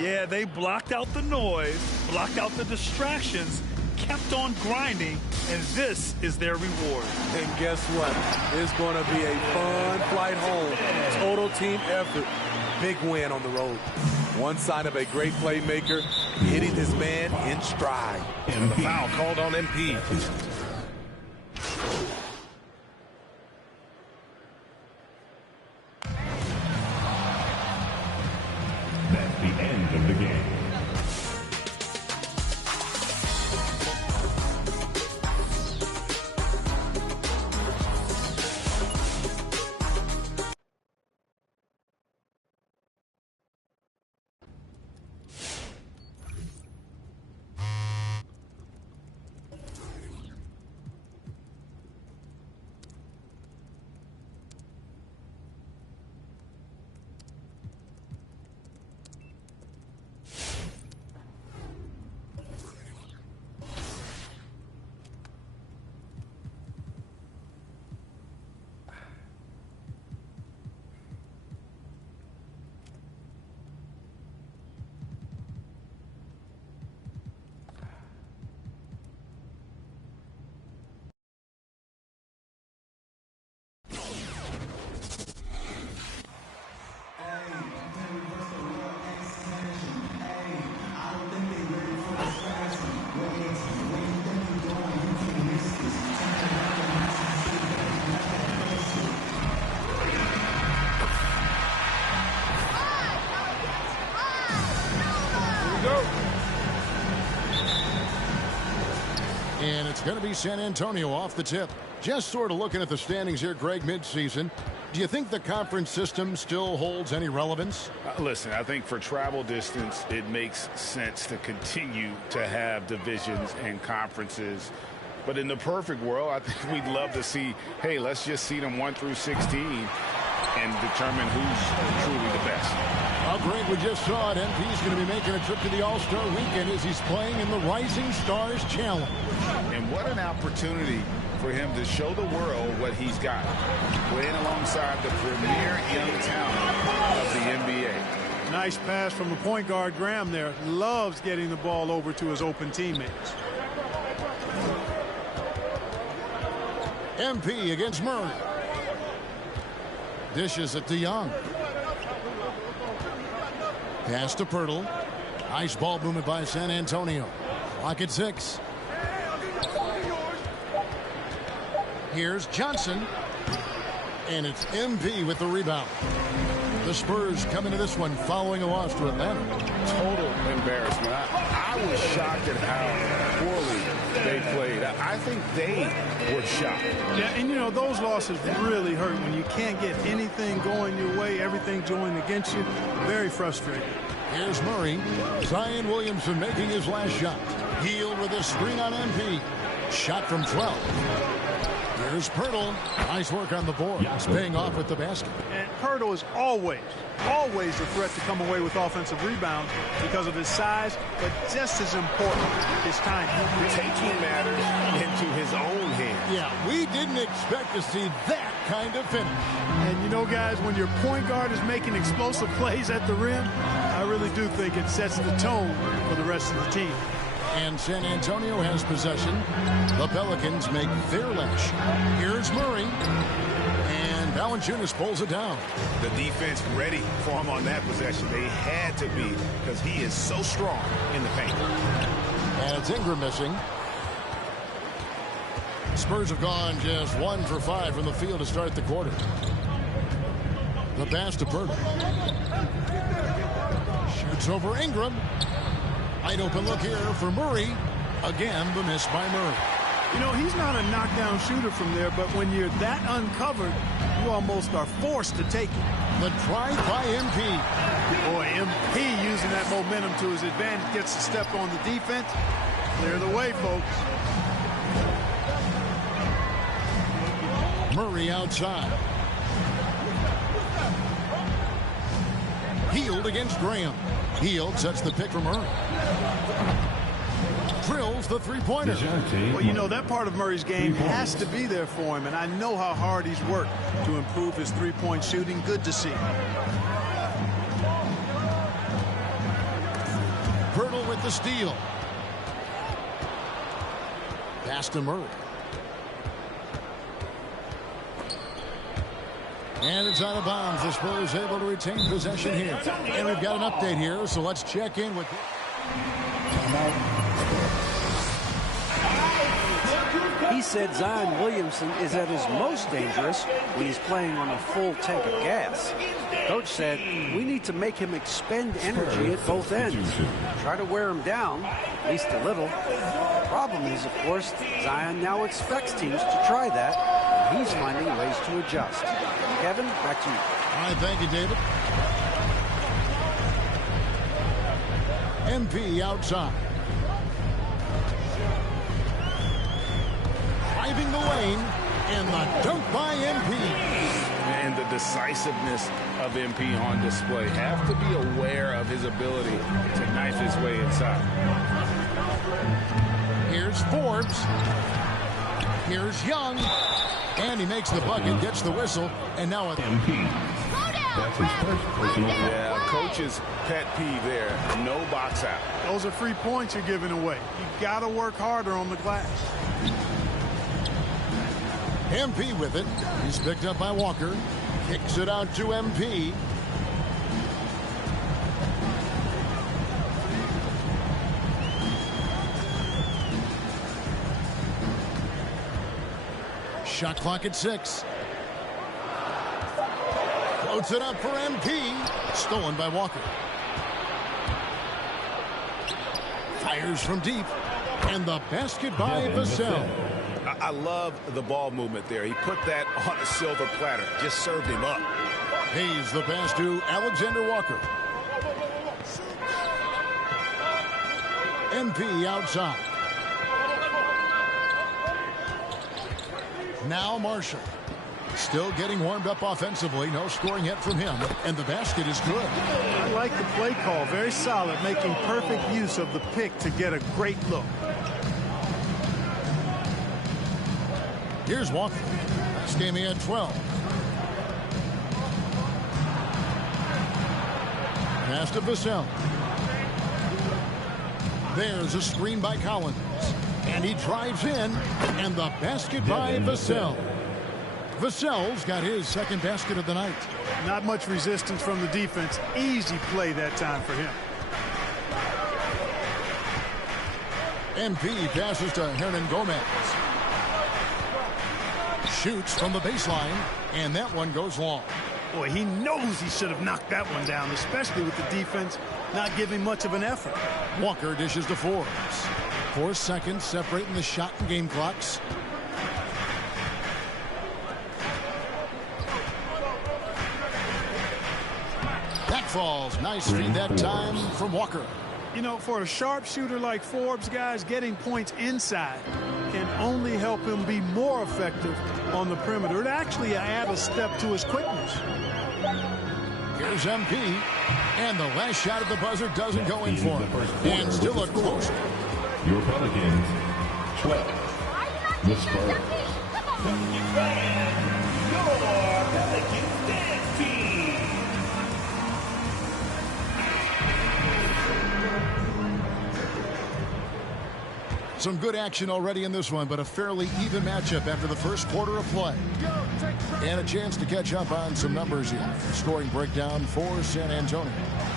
Yeah, they blocked out the noise, blocked out the distractions, kept on grinding, and this is their reward. And guess what? It's going to be a fun flight home. Total team effort. Big win on the road. One sign of a great playmaker, hitting his man in stride. And the foul called on MP. That's the end of the game. And it's going to be San Antonio off the tip. Just sort of looking at the standings here, Greg, midseason. Do you think the conference system still holds any relevance? Listen, I think for travel distance, it makes sense to continue to have divisions and conferences. But in the perfect world, I think we'd love to see, hey, let's just seed them 1 through 16 and determine who's truly the best. Well, Greg, we just saw it. MP's going to be making a trip to the All-Star Weekend as he's playing in the Rising Stars Challenge. And what an opportunity for him to show the world what he's got, playing alongside the premier young talent of the NBA. Nice pass from the point guard, Graham, there. Loves getting the ball over to his open teammates. MP against Murray. Dishes it to Young. Pass to Pirtle. Nice ball movement by San Antonio. Clock at 6. Here's Johnson. And it's MP with the rebound. The Spurs come into this one following a loss to Atlanta. Total embarrassment. I was shocked at how poorly they played. I think they were shocked. Yeah, and you know, those losses really hurt when you can't get anything going your way, everything going against you. Very frustrating. Here's Murray. Zion Williamson making his last shot. Hield with a screen on MP. Shot from 12. Here's Pirtle. Nice work on the board. It's paying off with the basket. And Pirtle is always a threat to come away with offensive rebounds because of his size, but just as important, his timing. Taking matters into his own hands. Yeah, we didn't expect to see that kind of finish. And you know, guys, when your point guard is making explosive plays at the rim, I really do think it sets the tone for the rest of the team. And San Antonio has possession. The Pelicans make their last shot. Here's Murray. And Valanciunas pulls it down. The defense ready for him on that possession. They had to be because he is so strong in the paint. And it's Ingram missing. Spurs have gone just 1 for 5 from the field to start the quarter. The pass to Pirtle. Shoots over Ingram. Wide open look here for Murray. Again, the miss by Murray. You know, he's not a knockdown shooter from there, but when you're that uncovered, you almost are forced to take it. The try by MP. Boy, MP using that momentum to his advantage, gets a step on the defense. Clear the way, folks. Murray outside. Hield against Graham. Hield sets the pick for Murray. Drills the three-pointer. Well, you know, that part of Murray's game has to be there for him, and I know how hard he's worked to improve his three-point shooting. Good to see. Pirtle with the steal. Pass to Murray. And it's out of bounds. The Spurs able to retain possession here. And we've got an update here, so let's check in with it. He said Zion Williamson is at his most dangerous when he's playing on a full tank of gas. Coach said we need to make him expend energy at both ends. Try to wear him down, at least a little. The problem is, of course, Zion now expects teams to try that, and he's finding ways to adjust. Kevin, back to you. All right, thank you, David. MP outside. Driving the lane, and the dunk by MP. And the decisiveness of MP on display. Have to be aware of his ability to knife his way inside. Here's Forbes. Here's Young. And he makes the bucket, gets the whistle, and now it's MP. That's his first personal foul. Yeah, coach's pet peeve there. No box out. Those are free points you're giving away. You got to work harder on the glass. MP with it. He's picked up by Walker. Kicks it out to MP. Shot clock at 6. Floats it up for MP. Stolen by Walker. Fires from deep. And the basket by Vassell. I love the ball movement there. He put that on a silver platter. Just served him up. Hayes the pass to Alexander Walker. MP outside. Now Marshall. Still getting warmed up offensively. No scoring yet from him. And the basket is good. I like the play call. Very solid. Making perfect use of the pick to get a great look. Here's Walker. This game he had 12. Pass to Vassell. There's a screen by Collins. And he drives in. And the basket by Vassell. Vassell's got his second basket of the night. Not much resistance from the defense. Easy play that time for him. MP passes to Hernan Gomez. Shoots from the baseline, and that one goes long. Boy, he knows he should have knocked that one down, especially with the defense not giving much of an effort. Walker dishes to Forbes. 4 seconds separating the shot and game clocks. That falls. Nice feed that time from Walker. You know, for a sharpshooter like Forbes, guys, getting points inside can only help him be more effective on the perimeter. It actually adds a step to his quickness. Here's MP, and the last shot at the buzzer doesn't go in for him. And still a close. Your Pelicans, 12. The Spurs. Your Pelicans dance team. Some good action already in this one, but a fairly even matchup after the first quarter of play. And a chance to catch up on some numbers here. Scoring breakdown for San Antonio.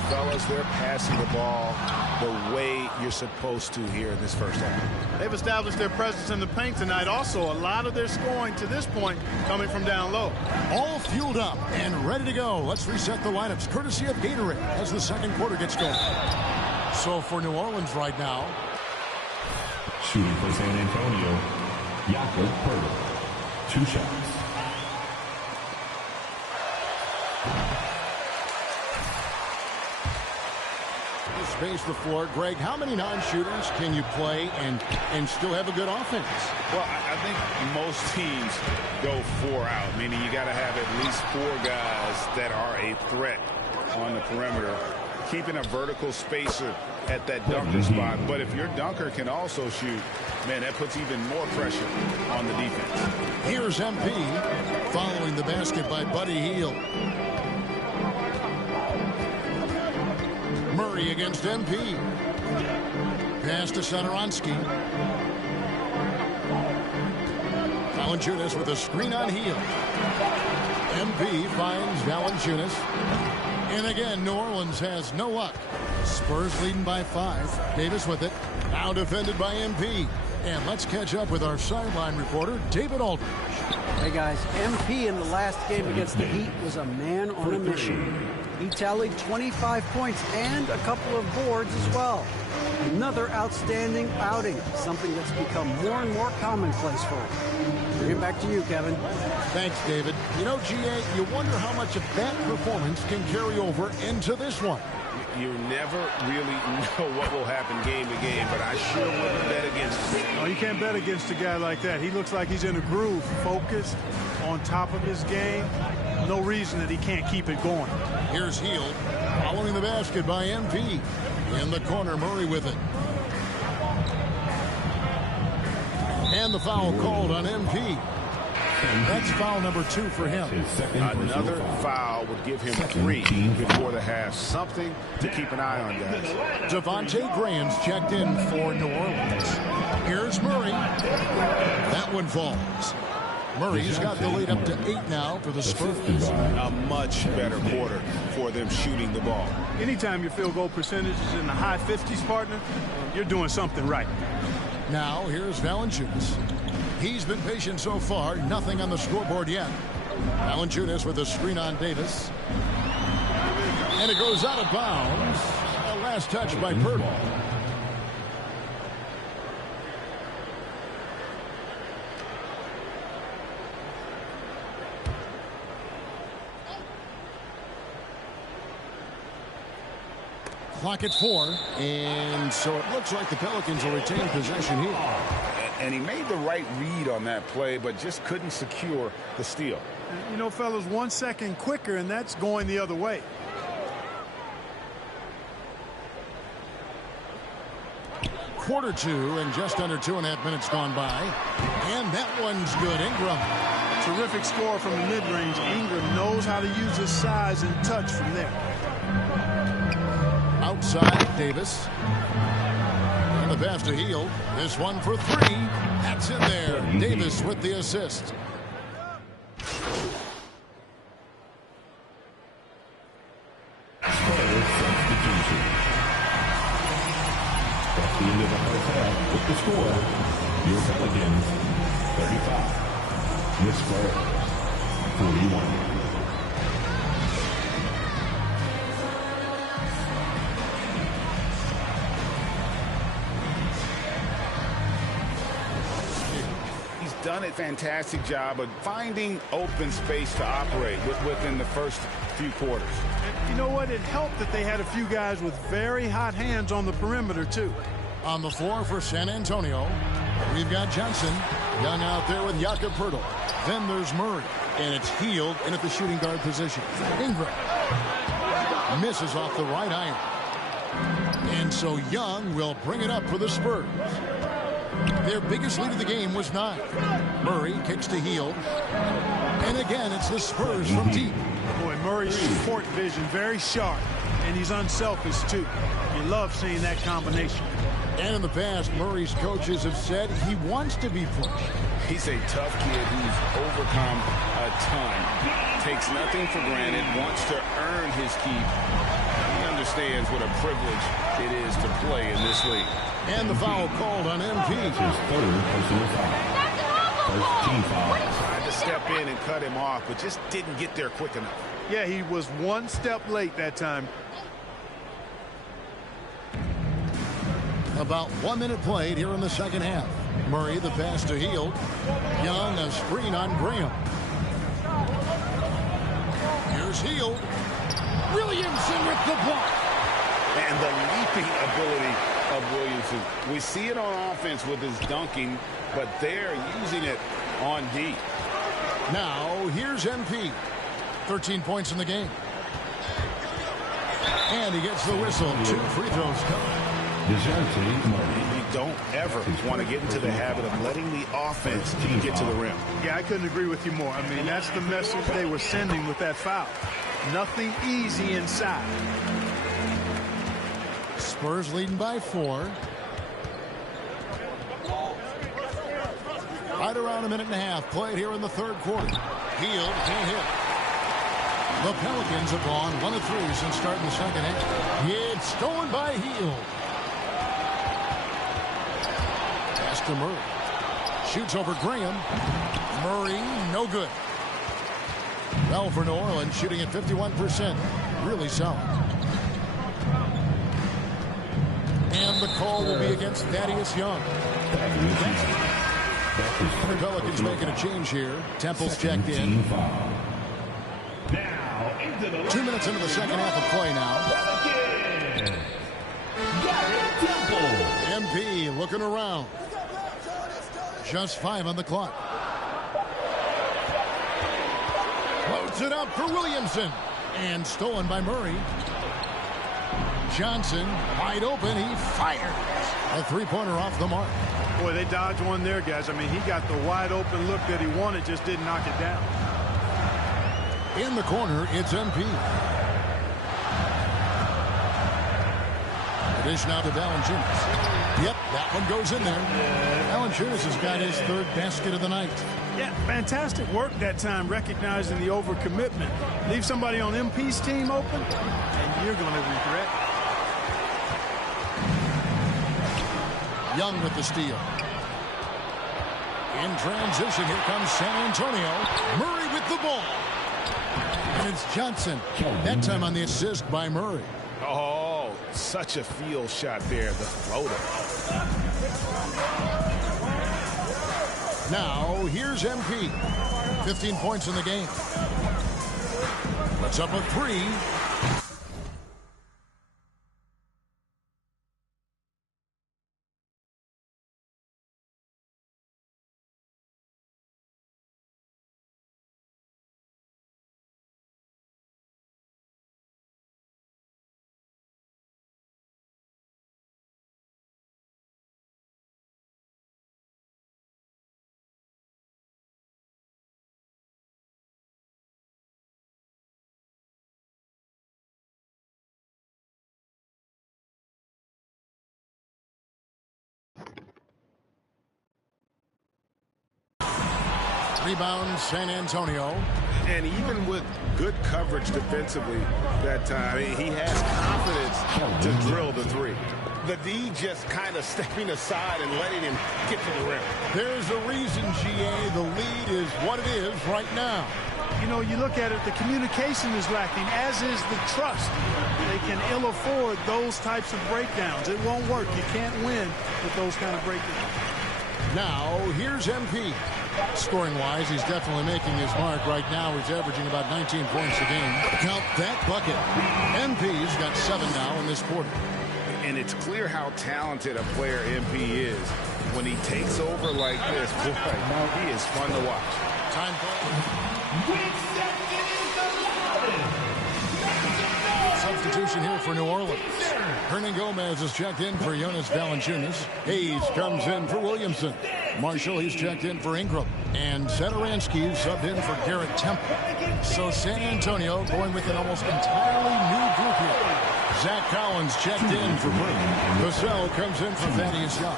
Fellas, they're passing the ball the way you're supposed to here in this first half. They've established their presence in the paint tonight. Also, a lot of their scoring to this point coming from down low. All fueled up and ready to go. Let's reset the lineups courtesy of Gatorade as the second quarter gets going. So for New Orleans right now, shooting for San Antonio, Jakob Poeltl. 2 shots. Space the floor. Greg, how many non-shooters can you play and still have a good offense? Well, I think most teams go 4 out, meaning you got to have at least 4 guys that are a threat on the perimeter, keeping a vertical spacer at that dunker spot. But if your dunker can also shoot, man, that puts even more pressure on the defense. Here's MP following the basket by Buddy Hield. Murray against MP. Pass to Satoransky. Valanciunas with a screen on Hield. MP finds Valanciunas. And again, New Orleans has no luck. Spurs leading by 5. Davis with it. Now defended by MP. And let's catch up with our sideline reporter, David Aldridge. Hey, guys, MP in the last game against the Heat was a man on a mission. He tallied 25 points and a couple of boards as well. Another outstanding outing, something that's become more and more commonplace for him. Bring it back to you, Kevin. Thanks, David. You know, GA, you wonder how much of that performance can carry over into this one. You never really know what will happen game to game, but I sure wouldn't bet against him. Oh, you can't bet against a guy like that. He looks like he's in a groove, focused, on top of his game. No reason that he can't keep it going. Here's Hield following the basket by MP. In the corner, Murray with it. And the foul called on MP. That's foul number 2 for him. Another foul would give him 3 before the half. Something to keep an eye on, guys. Devontae Graham's checked in for New Orleans. Here's Murray. That one falls. Murray's got the lead up to 8 now for the Spurs. A much better quarter for them shooting the ball. Anytime your field goal percentage is in the high 50s, partner, you're doing something right. Now here's Valanciunas. He's been patient so far. Nothing on the scoreboard yet. Valanciunas with a screen on Davis. And it goes out of bounds. A last touch by Poeltl. Clock at 4. And so it looks like the Pelicans will retain possession here. And he made the right read on that play, but just couldn't secure the steal. You know, fellas, 1 second quicker, and that's going the other way. Quarter 2 and just under 2.5 minutes gone by. And that one's good. Ingram. Terrific score from the mid-range. Ingram knows how to use his size and touch from there. Outside, Davis. And the pass to Hield. This one for 3. That's in there. Davis with the assist. That's the end of the first half. With the score, your Pelicans 35. The Spurs 41. Done a fantastic job of finding open space to operate within the first few quarters. And you know what? It helped that they had a few guys with very hot hands on the perimeter, too. On the floor for San Antonio, we've got Johnson. Young out there with Jakob Poeltl. Then there's Murray. And it's Hield in at the shooting guard position. Ingram misses off the right iron. And so Young will bring it up for the Spurs. Their biggest lead of the game was 9. Murray kicks to Hield. And again, it's the Spurs from deep. Boy, Murray's court vision very sharp, and he's unselfish, too. You love seeing that combination. And in the past, Murray's coaches have said he wants to be pushed. He's a tough kid who's overcome a ton. Takes nothing for granted, wants to earn his keep. He understands what a privilege it is to play in this league. And the foul called on MP. His third personal foul. First team foul. Tried to step in and cut him off, but just didn't get there quick enough. Yeah, he was 1 step late that time. About 1 minute played here in the second half. Murray, the pass to Hield. Young, a screen on Graham. Here's Hield. Williamson with the block. And the leaping ability of Williamson. We see it on offense with his dunking, but they're using it on D. Now, here's MP. 13 points in the game. And he gets the whistle. 2 free throws coming. You don't ever want to get into the habit of letting the offense get to the rim. Yeah, I couldn't agree with you more. I mean, that's the message they were sending with that foul. Nothing easy inside. Spurs leading by 4. Right around 1.5 minutes played here in the third quarter. Hield can't hit. The Pelicans have gone 1 of 3 since starting the second half. It's stolen by Hield. Pass to Murray. Shoots over Graham. Murray, no good. Well for New Orleans, shooting at 51%. Really solid. And the call will be against Thaddeus Young. The Pelicans making a change here. Temple's checked in. 2 minutes into the second half of play now. MP looking around. Just 5 on the clock. Floats it up for Williamson. And stolen by Murray. Johnson wide open. He fires. A three-pointer off the mark. Boy, they dodged one there, guys. I mean, he got the wide open look that he wanted, just didn't knock it down. In the corner, it's MP. Dish now to Valanciunas. Yep, that one goes in there. Valanciunas has got his 3rd basket of the night. Yeah, fantastic work that time, recognizing the overcommitment. Leave somebody on MP's team open, and you're going to regret it. Young with the steal. In transition, here comes San Antonio. Murray with the ball. And it's Johnson. That time on the assist by Murray. Oh, such a field shot there, the floater. Now, here's MP. 15 points in the game. Puts up a 3. Rebound, San Antonio. And even with good coverage defensively that time, he has confidence to drill the three. The D just kind of stepping aside and letting him get to the rim. There's a reason, GA, the lead is what it is right now. You know, you look at it, the communication is lacking, as is the trust. They can ill afford those types of breakdowns. It won't work. You can't win with those kind of breakdowns. Now, here's MP. Scoring-wise, he's definitely making his mark right now. He's averaging about 19 points a game. Count that bucket. MP's got 7 now in this quarter. And it's clear how talented a player MP is. When he takes over like this, boy, he is fun to watch. Time for substitution here for New Orleans. Hernan Gomez is checked in for Jonas Valanciunas. Hayes comes in for Williamson. Marshall, he's checked in for Ingram. And Satoransky subbed in for Garrett Temple. So San Antonio going with an almost entirely new group here. Zach Collins checked in for Burke. Vassell comes in for Thaddeus Young.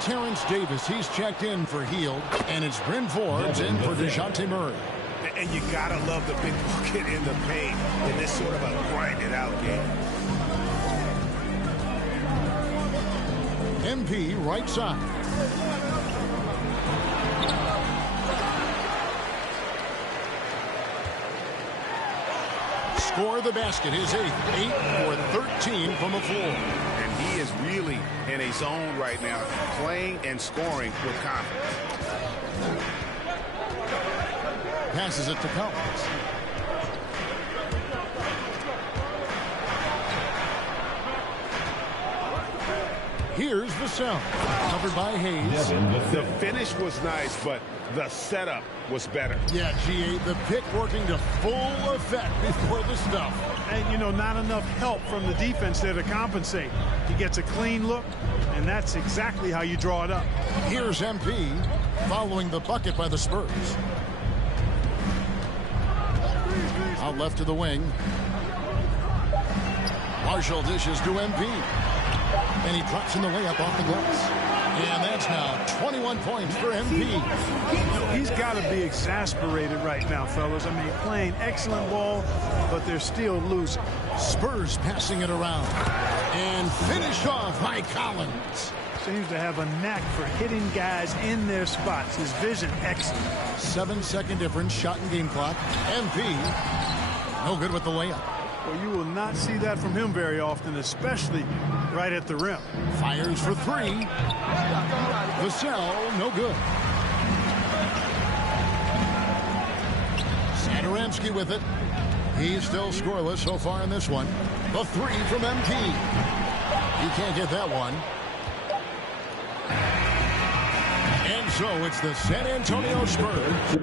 Terrence Davis, he's checked in for Hield. And it's Bryn Forbes in for DeJounte Murray. And you gotta love the big bucket in the paint in this sort of a grinded out game. MP right side. Score the basket, his 8th. 8 for 13 from the floor. And he is really in a zone right now, playing and scoring with confidence. Passes it to Collins. Here's Vassell, covered by Hayes. The finish was nice, but the setup was better. Yeah, GA, the pick working to full effect before the stuff. And, you know, not enough help from the defense there to compensate. He gets a clean look, and that's exactly how you draw it up. Here's MP, following the bucket by the Spurs. Out left to the wing. Marshall dishes to MP. And he drops in the layup off the glass. And that's now 21 points for MP. He's got to be exasperated right now, fellas. I mean, playing excellent ball, but they're still losing. Spurs passing it around. And finished off by Collins. Seems to have a knack for hitting guys in their spots. His vision, excellent. 7-second difference, shot and game clock. MP, no good with the layup. Well, you will not see that from him very often, especially right at the rim. Fires for 3. Vassell, no good. Satoransky with it. He's still scoreless so far in this one. The 3 from MP. He can't get that one. And so it's the San Antonio Spurs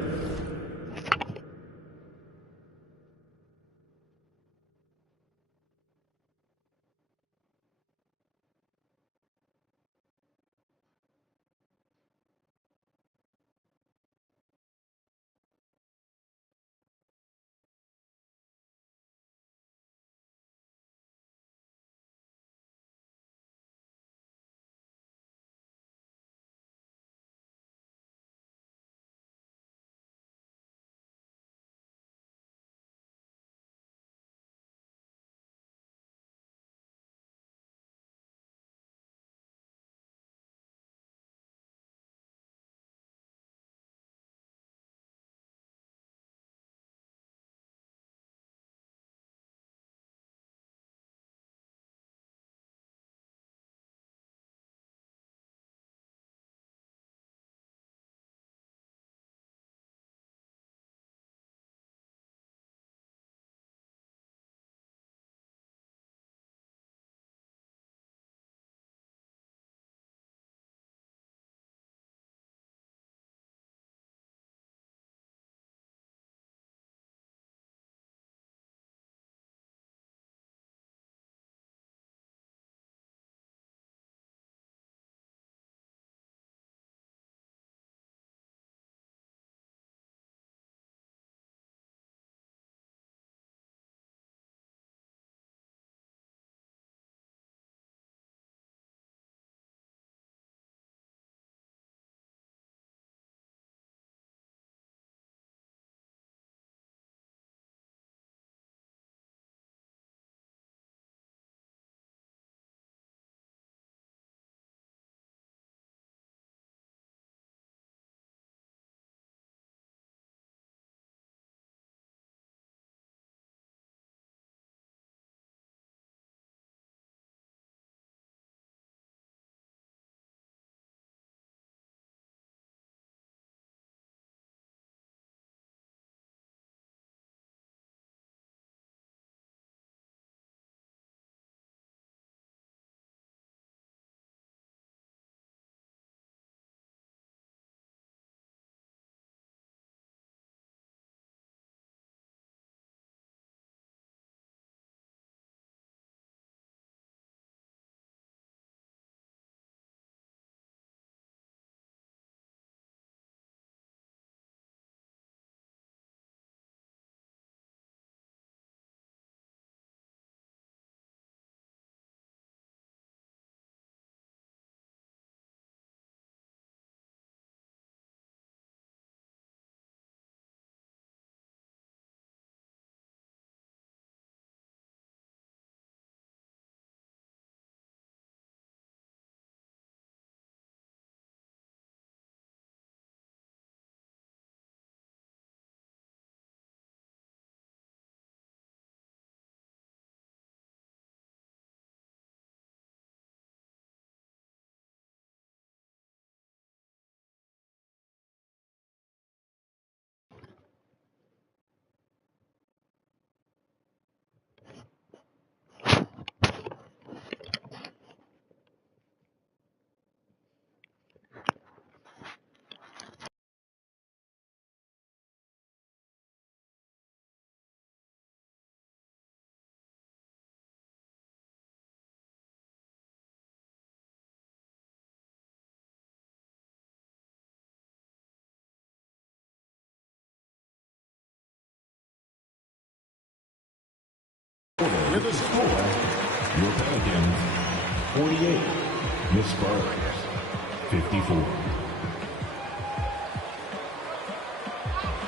into the score. Your Pelicans, 48. The Spurs, 54.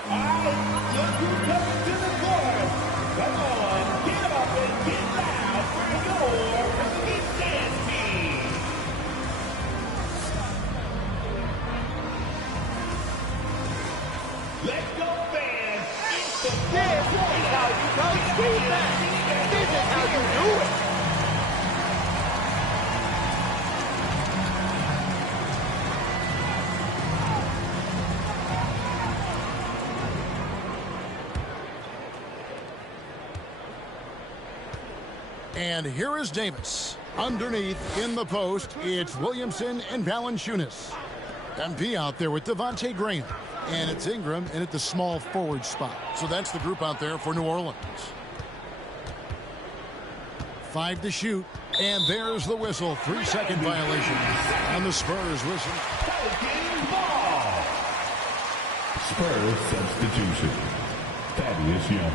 All right, look who's coming to the court. Come on, get up and get loud for your Pelicans dance team. Let's go, fans. It's the This is how you coach defense. This is how you do it. And here is Davis. Underneath, in the post, it's Williamson and Valanciunas. MP out there with Devontae Graham. And it's Ingram in at the small forward spot. So that's the group out there for New Orleans. 5 to shoot. And there's the whistle. 3-second violation. And the Spurs whistle. Spurs substitution. Thaddeus Young.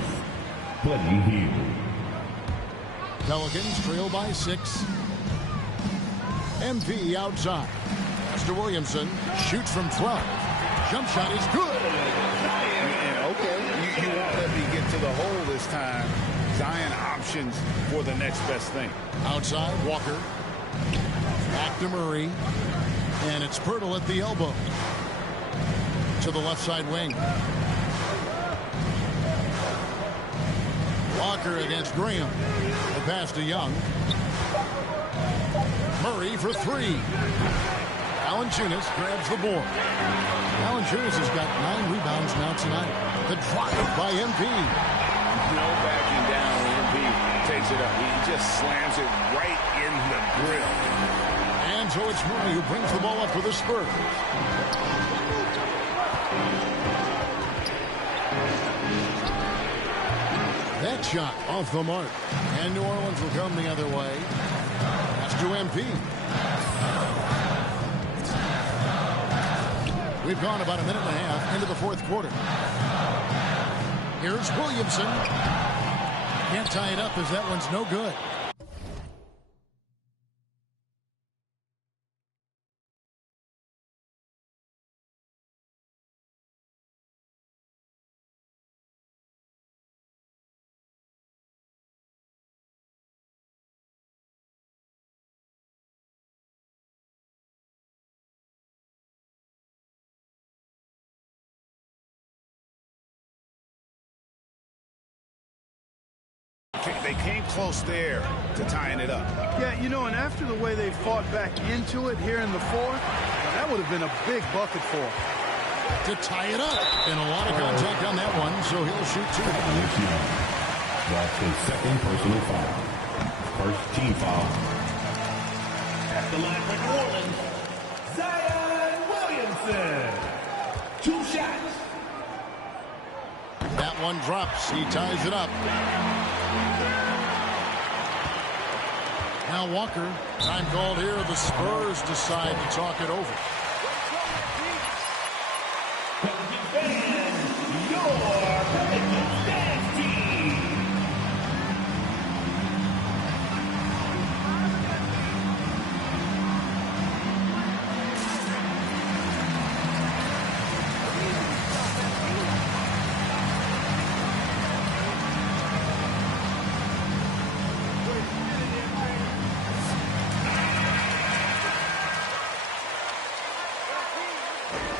Buddy Hield. Pelicans trail by 6. MP outside. Pass to Williamson. Shoots from 12. Jump shot is good. And okay, you won't let me get to the hole this time. Zion options for the next best thing. Outside, Walker. Back to Murray. And it's Pirtle at the elbow. To the left side wing. Walker against Graham. The pass to Young. Murray for 3. Valanciunas grabs the board. Valanciunas has got 9 rebounds now tonight. The drive by MP. No backing down when MP takes it up. He just slams it right in the grill. And so it's Murray who brings the ball up for the Spurs. That shot off the mark. And New Orleans will come the other way. That's to MP. We've gone about a minute and a half into the fourth quarter. Here's Williamson. Can't tie it up as that one's no good. They came close there to tying it up. Yeah, you know, and after the way they fought back into it here in the fourth, that would have been a big bucket for them. To tie it up. And a lot of contact on that one, so he'll shoot 2. That's his second personal foul. First team foul. At the line for New Orleans, Zion Williamson. 2 shots. That one drops. He ties it up. Now Walker. Time called here. The Spurs decide to talk it over. And your Pelicans dance team.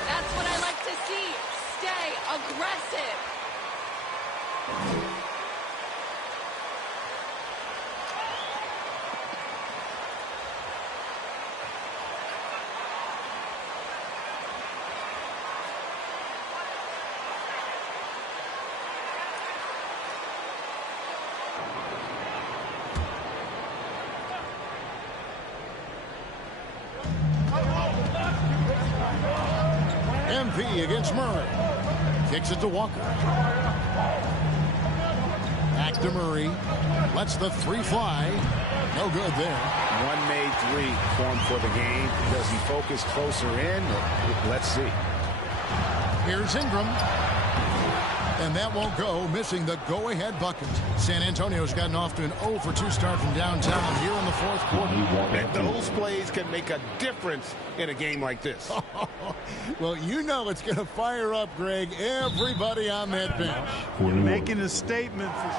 That's what I like to see. Stay aggressive. MP against Murray. Kicks it to Walker. Back to Murray. Lets the 3 fly. No good there. One made 3 formed for the game. Does he focus closer in? Let's see. Here's Ingram. And that won't go, missing the go-ahead bucket. San Antonio's gotten off to an 0-for-2 start from downtown here in the fourth quarter. And those plays can make a difference in a game like this. Well, you know it's going to fire up, Greg, everybody on that bench. Making a statement for...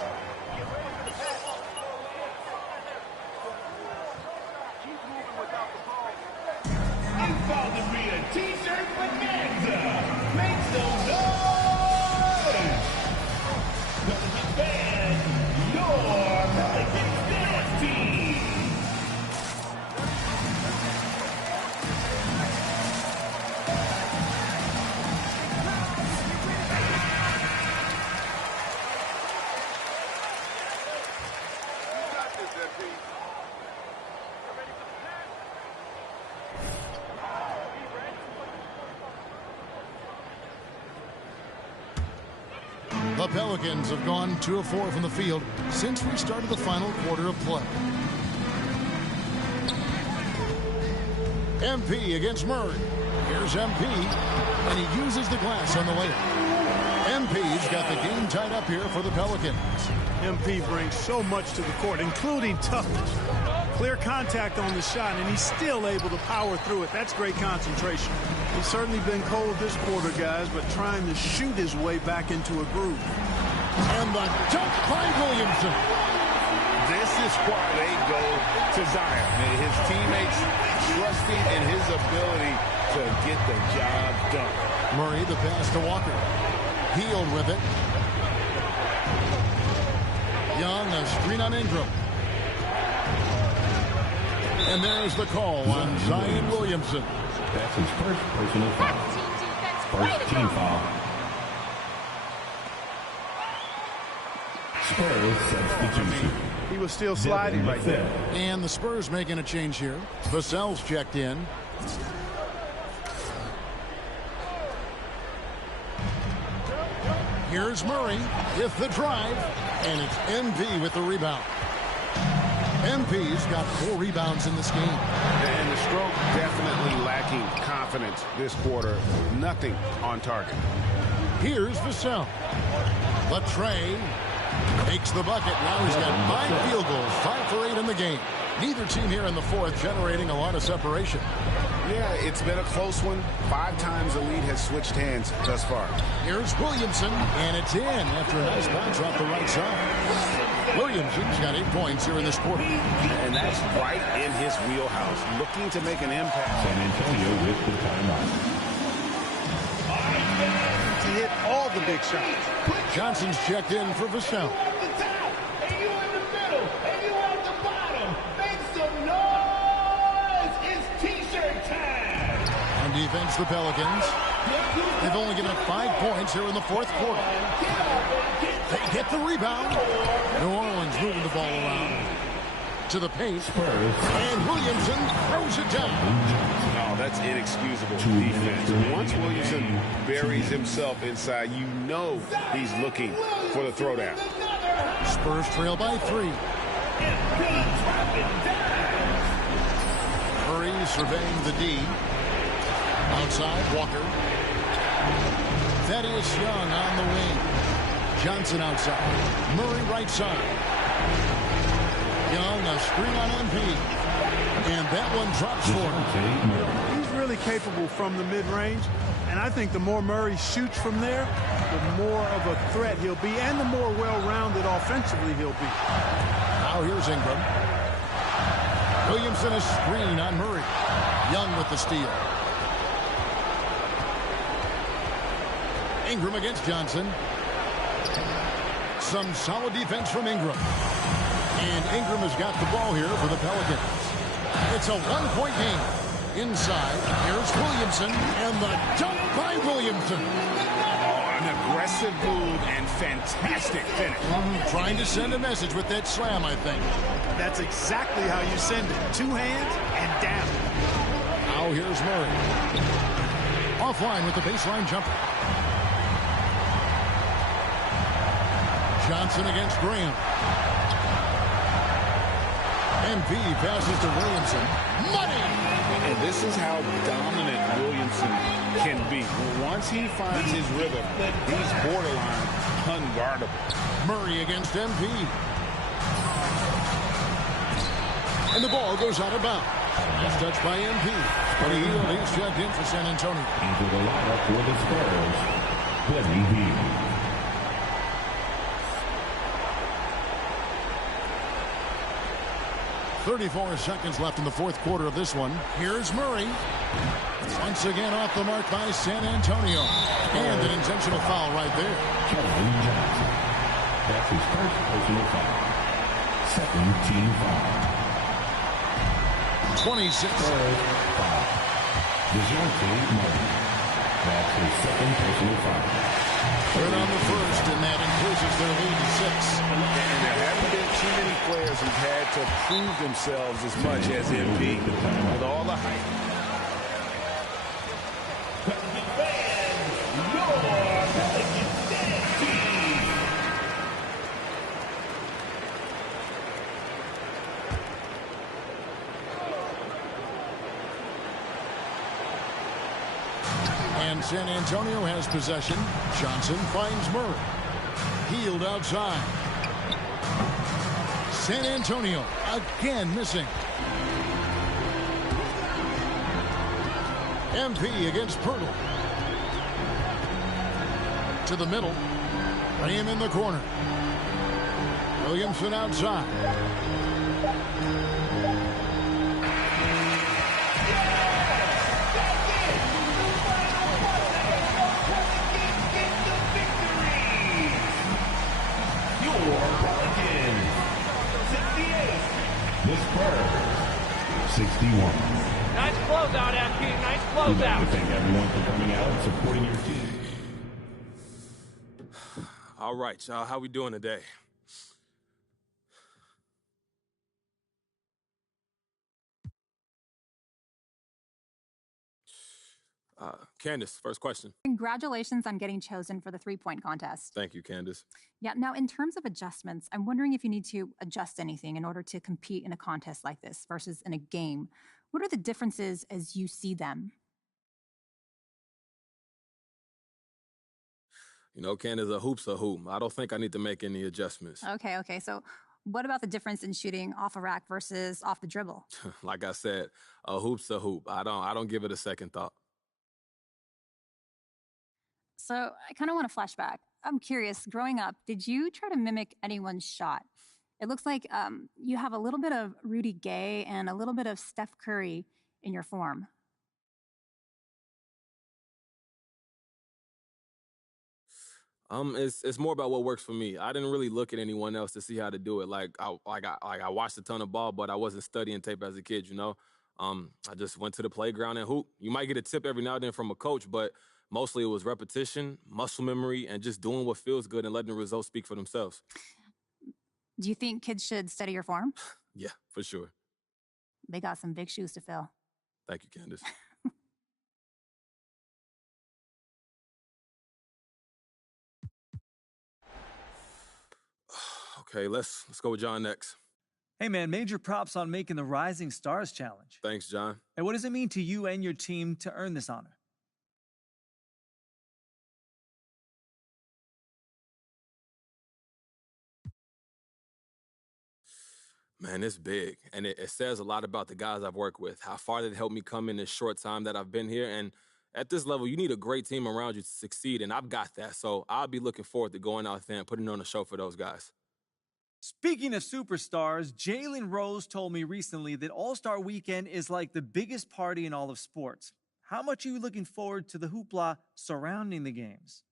T-shirt bonanza. Make some noise. Pelicans fans, your Pelicans dance team. The Pelicans have gone 2 of 4 from the field since we started the final quarter of play. MP against Murray. Here's MP, and he uses the glass on the layup. MP's got the game tied up here for the Pelicans. MP brings so much to the court, including toughness. Clear contact on the shot, and he's still able to power through it. That's great concentration. He's certainly been cold this quarter, guys, but trying to shoot his way back into a groove. And the dunk by Williamson. This is why they go to Zion. His teammates trusting in his ability to get the job done. Murray, the pass to Walker. Healed with it. Young, a screen on Ingram. And there's the call on Zion Williamson. That's his first personal foul. First team foul. Spurs substitution. He was still sliding right there. And the Spurs making a change here. Vassell's checked in. Here's Murray with the drive, and it's MV with the rebound. MP's got 4 rebounds in this game. And the stroke definitely lacking confidence this quarter. Nothing on target. Here's Vassell. Latrey makes the bucket. Now he's got 5 field goals, 5 for 8 in the game. Neither team here in the fourth generating a lot of separation. Yeah, it's been a close one. 5 times the lead has switched hands thus far. Here's Williamson, and it's in after a nice bounce off the right side. Williamson's got 8 points here in this quarter. And that's right in his wheelhouse, looking to make an impact. San Antonio with the timeout. To hit all the big shots. Johnson's checked in for Vassell. On defense, the Pelicans. They've only given up 5 points here in the fourth quarter. They get the rebound. New Orleans moving the ball around to the paint. And Williamson throws it down. Oh, that's inexcusable defense. Once Williamson buries himself inside, you know he's looking for the throwdown. Spurs trail by 3. Murray surveying the D. Outside, Walker. Thaddeus Young on the wing. Johnson outside. Murray right side. Young, a screen on MP. And that one drops for him. He's really capable from the mid-range. And I think the more Murray shoots from there, the more of a threat he'll be and the more well-rounded offensively he'll be. Now here's Ingram. Williamson a screen on Murray. Young with the steal. Ingram against Johnson. Some solid defense from Ingram. And Ingram has got the ball here for the Pelicans. It's a 1-point game. Inside, here's Williamson, and the dunk by Williamson. Oh, an aggressive move and fantastic finish. Trying to send a message with that slam, I think. That's exactly how you send it. 2 hands and down. Now here's Murray. Offline with the baseline jumper. Johnson against Graham. MP passes to Williamson. Money! And this is how dominant Williamson can be. Once he finds his rhythm, he's borderline unguardable. Murray against MP. And the ball goes out of bounds. That's touched by MP. But he's checked in for San Antonio. Into the lineup for the Spurs, Buddy Hield. 34 seconds left in the fourth quarter of this one. Here's Murray. Once again off the mark by San Antonio. And an intentional foul right there. Kevin Johnson. That's his first personal foul. Second team foul. 26. Foul. DeJounte Murray. That's his second personal foul. Third on the first, and that increases their lead to 6. And there haven't been too many players who've had to prove themselves as much as MP with all the hype. And San Antonio has possession. Johnson finds Murray. Hield outside. San Antonio again missing. MP against Pirtle. To the middle. Graham in the corner. Williamson outside. The Spurs, 61. Nice closeout, MP. Nice We'd like to closeout. thank everyone for coming out and supporting your team. All right, y'all. How we doing today? Candace, first question. Congratulations on getting chosen for the three-point contest. Thank you, Candace. Yeah, now in terms of adjustments, I'm wondering if you need to adjust anything in order to compete in a contest like this versus in a game. What are the differences as you see them? You know, Candace, a hoop's a hoop. I don't think I need to make any adjustments. Okay. So what about the difference in shooting off a rack versus off the dribble? Like I said, a hoop's a hoop. I don't give it a second thought. So I kind of want to flashback. I'm curious, growing up, did you try to mimic anyone's shot? It looks like you have a little bit of Rudy Gay and a little bit of Steph Curry in your form. It's more about what works for me. I didn't really look at anyone else to see how to do it. I watched a ton of ball, but I wasn't studying tape as a kid, you know? I just went to the playground and hoop. You might get a tip every now and then from a coach, but mostly it was repetition, muscle memory, and just doing what feels good and letting the results speak for themselves. Do you think kids should study your form? Yeah, for sure. They got some big shoes to fill. Thank you, Candace. Okay, let's go with John next. Hey, man, major props on making the Rising Stars Challenge. Thanks, John. Hey, what does it mean to you and your team to earn this honor? Man, it's big, and it says a lot about the guys I've worked with, how far they've helped me come in this short time that I've been here, and at this level, you need a great team around you to succeed, and I've got that, so I'll be looking forward to going out there and putting on a show for those guys. Speaking of superstars, Jalen Rose told me recently that All-Star Weekend is like the biggest party in all of sports. How much are you looking forward to the hoopla surrounding the games?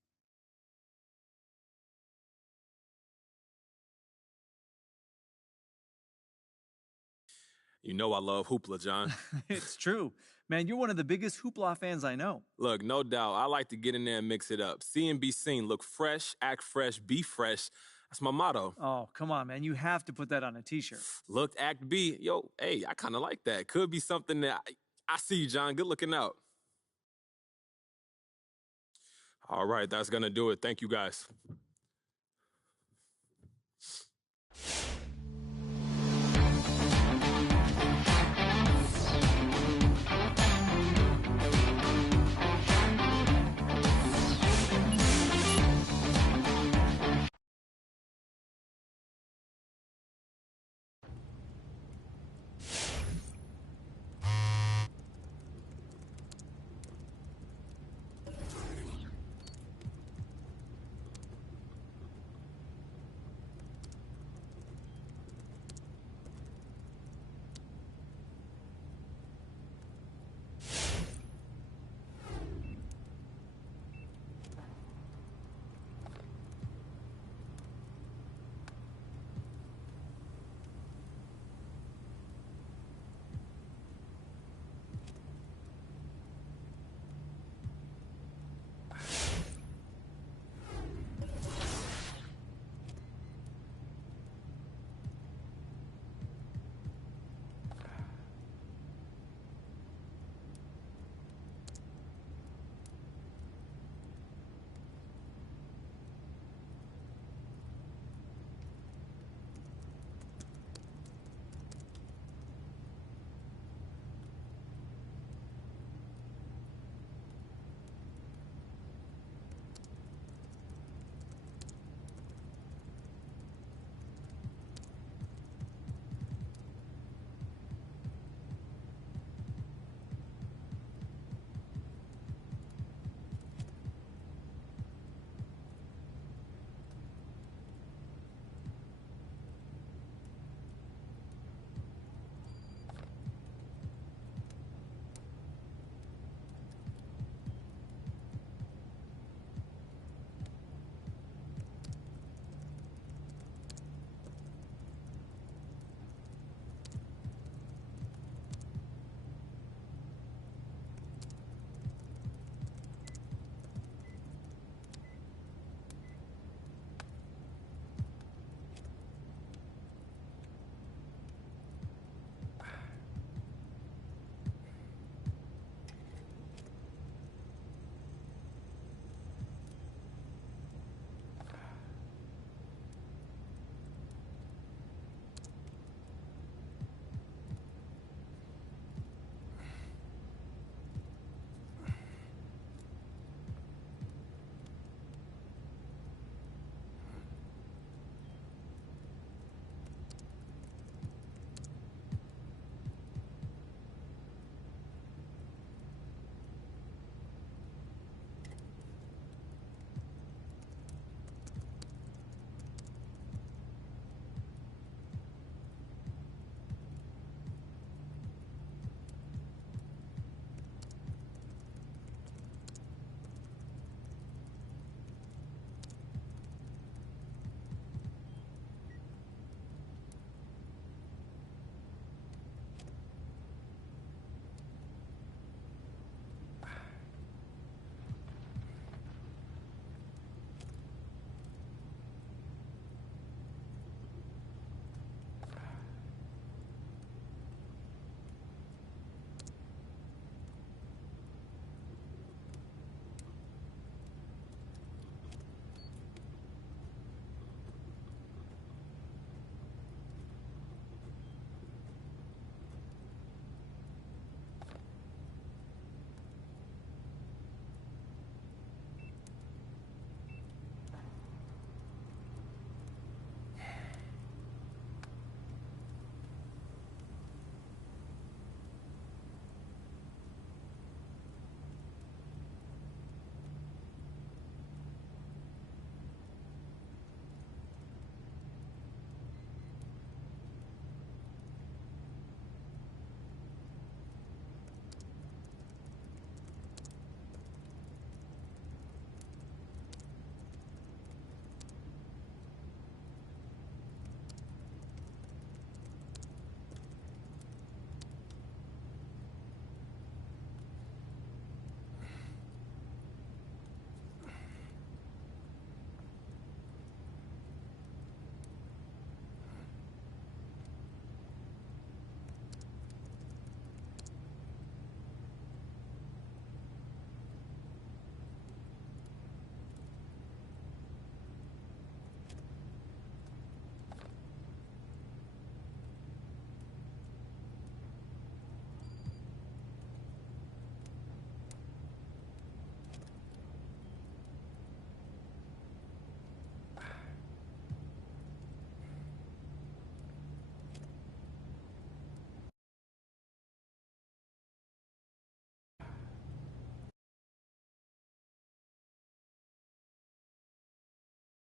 You know I love hoopla, John. It's true. Man, you're one of the biggest hoopla fans I know. Look, no doubt, I like to get in there and mix it up. See and be seen. Look fresh, act fresh, be fresh. That's my motto. Oh, come on, man. You have to put that on a T-shirt. Look, act, be. Yo, hey, I kind of like that. Could be something that I see you, John. Good looking out. All right, that's going to do it. Thank you, guys.